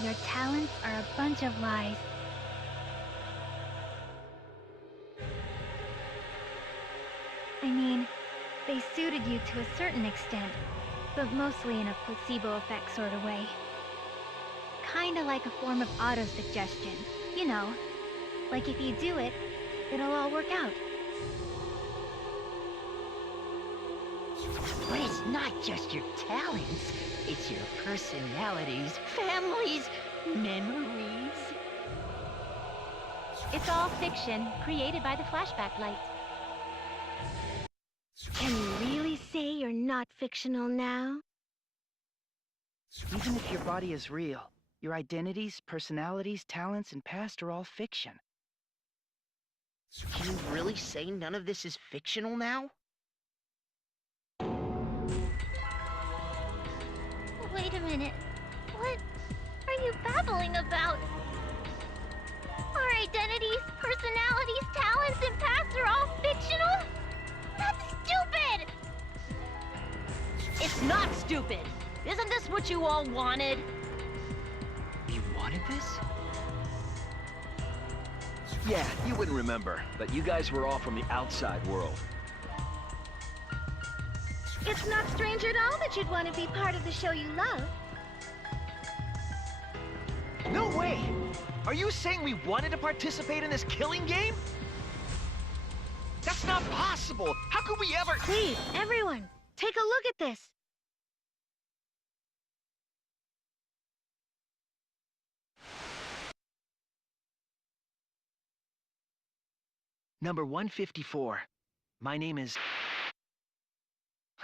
Your talents are a bunch of lies. I mean, they suited you to a certain extent, but mostly in a placebo effect sort of way. Kinda like a form of auto-suggestion. You know, like if you do it, it'll all work out. But it's not just your talents, it's your personalities, families, memories. It's all fiction, created by the flashback light. Can you really say you're not fictional now? Even if your body is real, your identities, personalities, talents, and past are all fiction. Can you really say none of this is fictional now? Wait a minute. What are you babbling about? Our identities, personalities, talents, and pasts are all fictional? That's stupid! It's not stupid! Isn't this what you all wanted? You wanted this? Yeah, you wouldn't remember, but you guys were all from the outside world. It's not strange at all that you'd want to be part of the show you love. No way! Are you saying we wanted to participate in this killing game? That's not possible! How could we ever— Please, everyone, take a look at this. Number 154. My name is...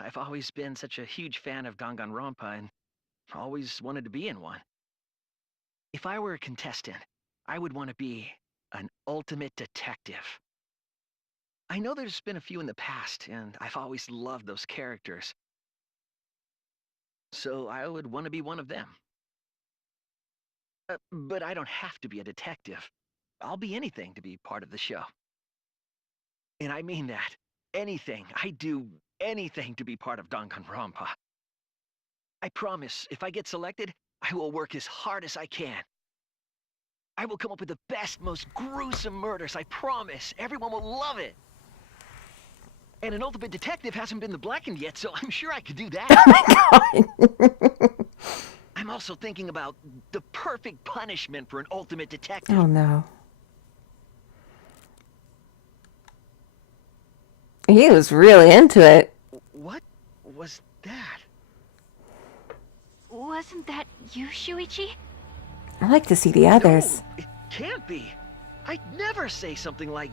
I've always been such a huge fan of Danganronpa and always wanted to be in one. If I were a contestant, I would want to be an ultimate detective. I know there's been a few in the past, and I've always loved those characters. So I would want to be one of them. But I don't have to be a detective. I'll be anything to be part of the show. And I mean that. Anything. I'd do anything to be part of Danganronpa. I promise, if I get selected, I will work as hard as I can. I will come up with the best, most gruesome murders, I promise. Everyone will love it. And an ultimate detective hasn't been the blackened yet, so I'm sure I could do that. Oh my god! I'm also thinking about the perfect punishment for an ultimate detective. Oh no. He was really into it. What was that? Wasn't that you, Shuichi? I like to see the others. No, it can't be. I'd never say something like...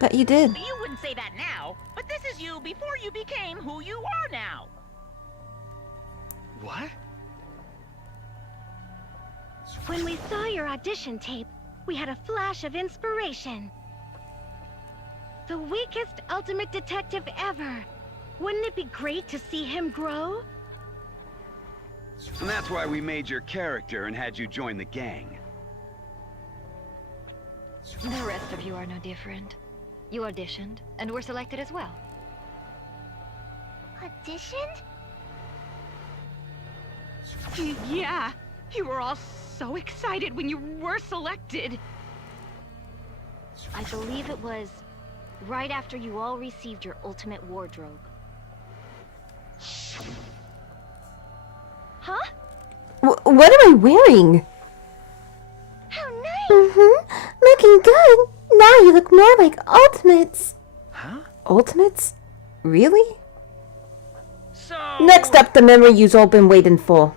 But you did. You wouldn't say that now, but this is you before you became who you are now. What? When we saw your audition tape, we had a flash of inspiration. The weakest ultimate detective ever. Wouldn't it be great to see him grow? And that's why we made your character and had you join the gang. The rest of you are no different. You auditioned, and were selected as well. Auditioned? Yeah, you were all so excited when you were selected. I believe it was right after you all received your ultimate wardrobe. Huh? What am I wearing? How nice! Mm-hmm. Looking good. Now you look more like Ultimates. Huh? Ultimates? Really? So... Next up, the memory you've all been waiting for.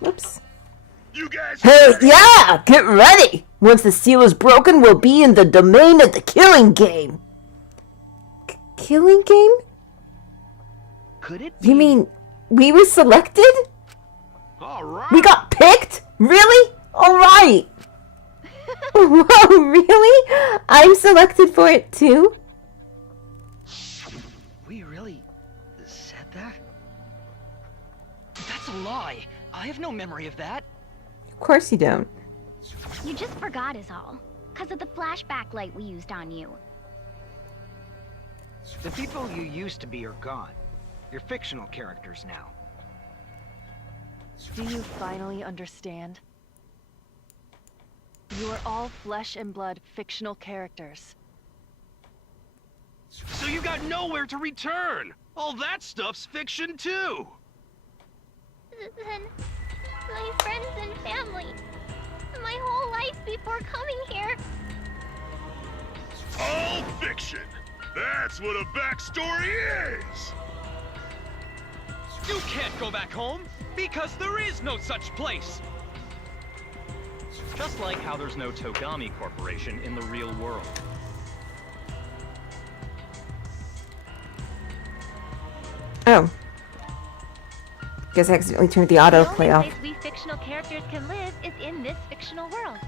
Whoops. You guys... Hey, yeah! Get ready! Once the seal is broken, we'll be in the domain of the killing game. Killing game? Could it be? You mean we were selected? All right. We got picked? Really? Alright! Whoa, really? I'm selected for it too? We really said that? That's a lie. I have no memory of that. Of course you don't. You just forgot is all. Because of the flashback light we used on you. The people you used to be are gone. You're fictional characters now. Do you finally understand? You are all flesh and blood fictional characters. So you got nowhere to return. All that stuff's fiction too. Then, my friends and family. My whole life before coming here. All fiction. That's what a backstory is. You can't go back home, because there is no such place. Just like how there's no Togami Corporation in the real world. Oh. Guess I accidentally turned the autoplay off. The only place we fictional characters can live is in this fictional world.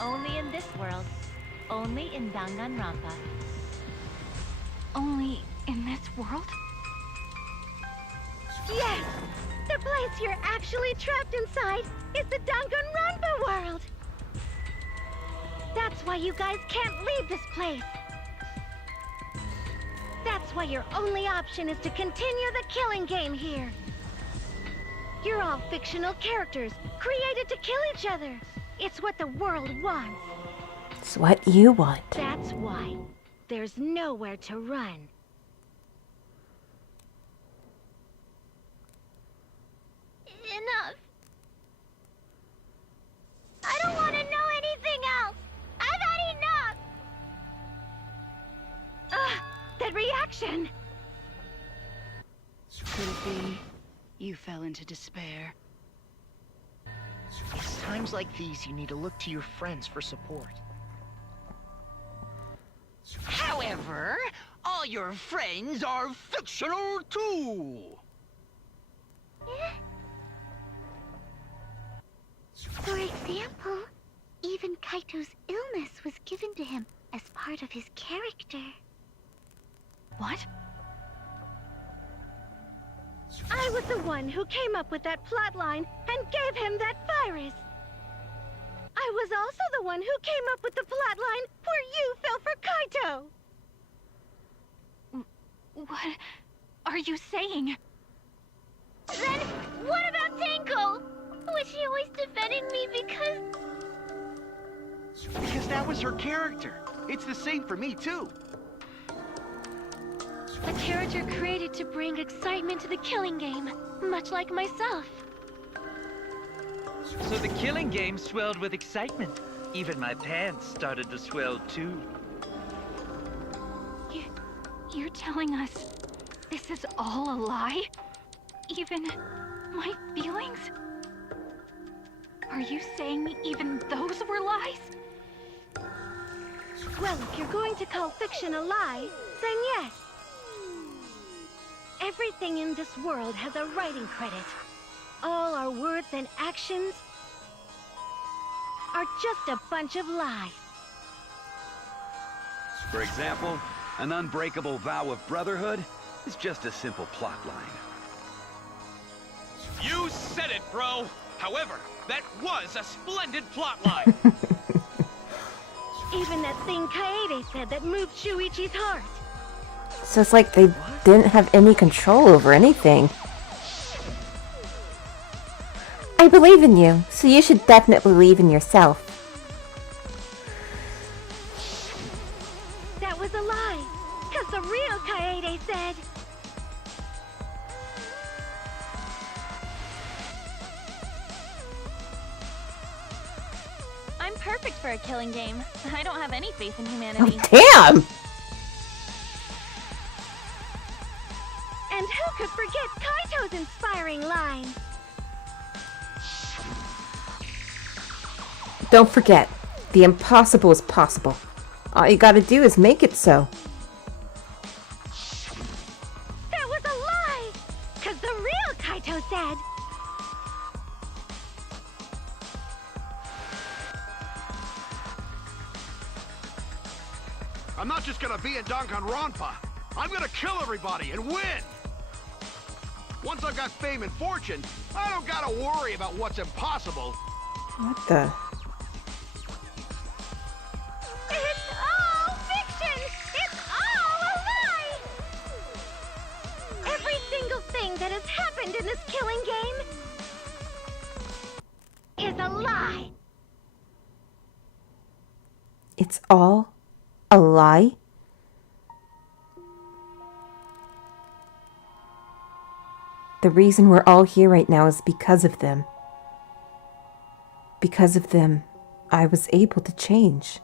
Only in this world. Only in Danganronpa. Only in this world? Yes! The place you're actually trapped inside is the Danganronpa world! That's why you guys can't leave this place! That's why your only option is to continue the killing game here! You're all fictional characters, created to kill each other! It's what the world wants! It's what you want. That's why there's nowhere to run. Enough. I don't want to know anything else. I've had enough. Ugh, that reaction! Could it be you fell into despair? It's times like these you need to look to your friends for support. However, all your friends are fictional too. For example, even Kaito's illness was given to him as part of his character. What? I was the one who came up with that plotline and gave him that virus. I was also the one who came up with the plotline where you fell for Kaito. What are you saying? Then, what about Tenko? Was she always defending me because... Because that was her character. It's the same for me, too. A character created to bring excitement to the killing game, much like myself. So the killing game swelled with excitement. Even my pants started to swell too. You're telling us this is all a lie? Even my feelings? Are you saying even those were lies? Well, if you're going to call fiction a lie, then yes. Everything in this world has a writing credit. All our words and actions are just a bunch of lies. For example, an unbreakable vow of brotherhood is just a simple plot line. You said it, bro! However, that was a splendid plotline! Even that thing Kaede said that moved Shuichi's heart. So it's like they didn't have any control over anything. I believe in you, so you should definitely believe in yourself. That was a lie, because the real Kaede said... I'm perfect for a killing game. I don't have any faith in humanity. Damn! And who could forget Kaito's inspiring line? Don't forget, the impossible is possible. All you gotta do is make it so. That was a lie! Because the real Kaito said... I'm not just gonna be in Danganronpa. I'm gonna kill everybody and win! Once I've got fame and fortune, I don't gotta worry about what's impossible. What the? It's all fiction! It's all a lie! Every single thing that has happened in this killing game is a lie! It's all a lie? The reason we're all here right now is because of them. Because of them, I was able to change.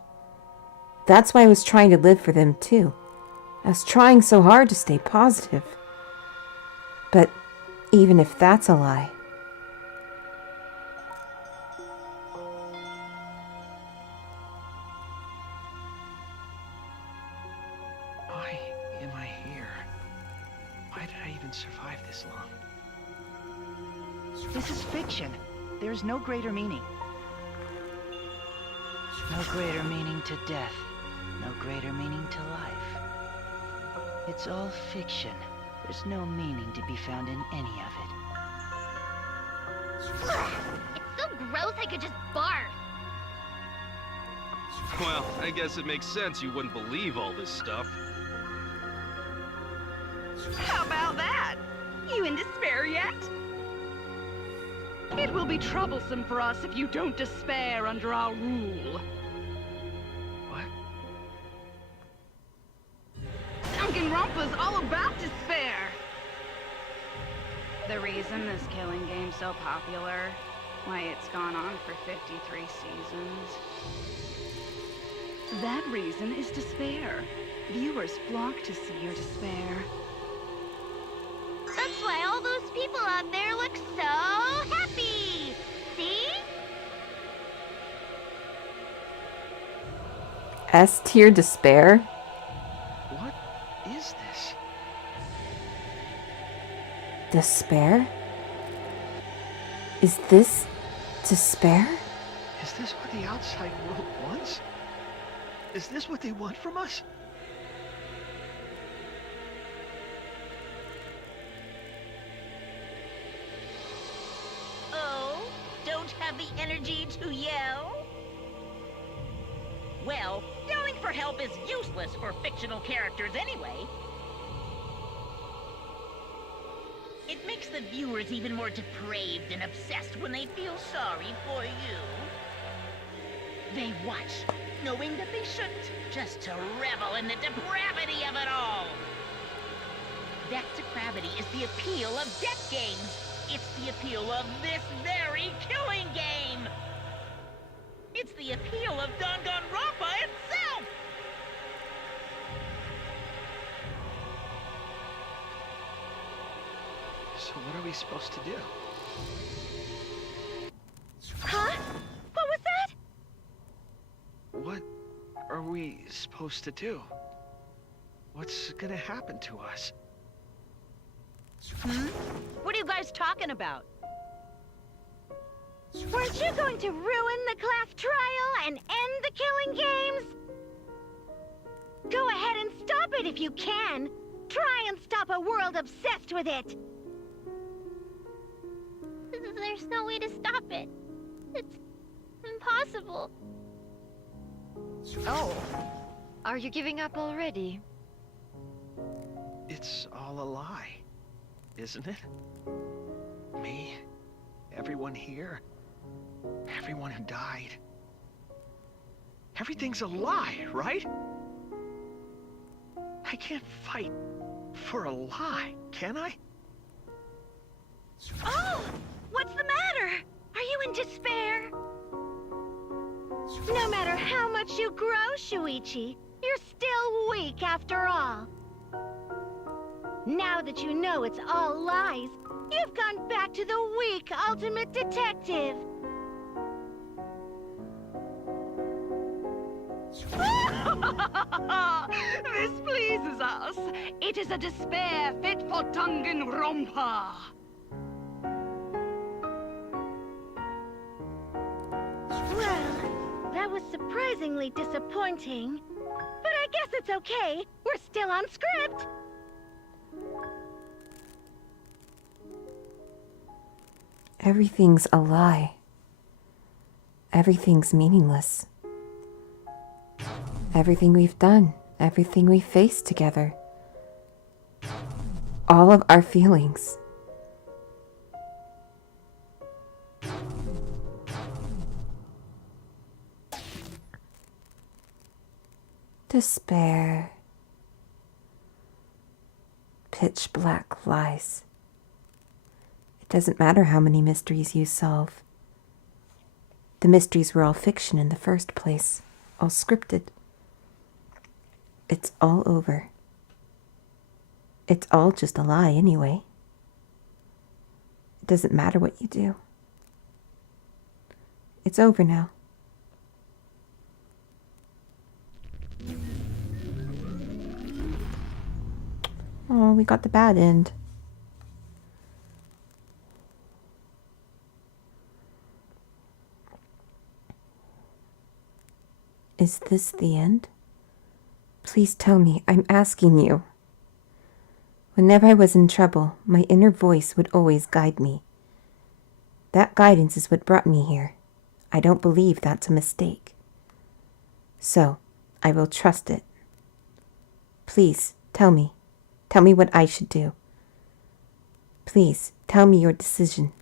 That's why I was trying to live for them too. I was trying so hard to stay positive. But even if that's a lie... Why am I here? Why did I even survive this long? This is fiction. There's no greater meaning. No greater meaning to death. No greater meaning to life. It's all fiction. There's no meaning to be found in any of it. It's so gross I could just barf. Well, I guess it makes sense you wouldn't believe all this stuff. How about that? You in despair yet? It will be troublesome for us if you don't despair under our rule. What? Danganronpa's all about despair! The reason this killing game's so popular, why it's gone on for 53 seasons. That reason is despair. Viewers flock to see your despair. That's why all those people out there look so happy! See? S-tier despair? What is this? Despair? Is this despair? Is this what the outside world wants? Is this what they want from us? Oh, don't have the energy to yell? Well, yelling for help is useless for fictional characters anyway. It makes the viewers even more depraved and obsessed when they feel sorry for you. They watch, knowing that they shouldn't, just to revel in the depravity of it all. That depravity is the appeal of death games. It's the appeal of this very killing game. It's the appeal of Danganronpa itself. So what are we supposed to do? Huh? What was that? What are we supposed to do? What's gonna happen to us? What are you guys talking about? Weren't you going to ruin the class trial and end the killing games? Go ahead and stop it if you can. Try and stop a world obsessed with it. There's no way to stop it. It's impossible. Oh. Are you giving up already? It's all a lie, isn't it? Me, everyone here, everyone who died. Everything's a lie, right? I can't fight for a lie, can I? Oh! What's the matter? Are you in despair? No matter how much you grow, Shuichi, you're still weak after all. Now that you know it's all lies, you've gone back to the weak ultimate detective. This pleases us. It is a despair fit for Danganronpa. Well, that was surprisingly disappointing. But I guess it's okay. We're still on script. Everything's a lie. Everything's meaningless. Everything we've done, everything we've faced together. All of our feelings. Despair. Pitch black lies. It doesn't matter how many mysteries you solve. The mysteries were all fiction in the first place, all scripted. It's all over. It's all just a lie anyway. It doesn't matter what you do. It's over now. Oh, we got the bad end. Is this the end? Please tell me, I'm asking you. Whenever I was in trouble, my inner voice would always guide me. That guidance is what brought me here. I don't believe that's a mistake. So, I will trust it. Please, tell me. Tell me what I should do. Please, tell me your decision.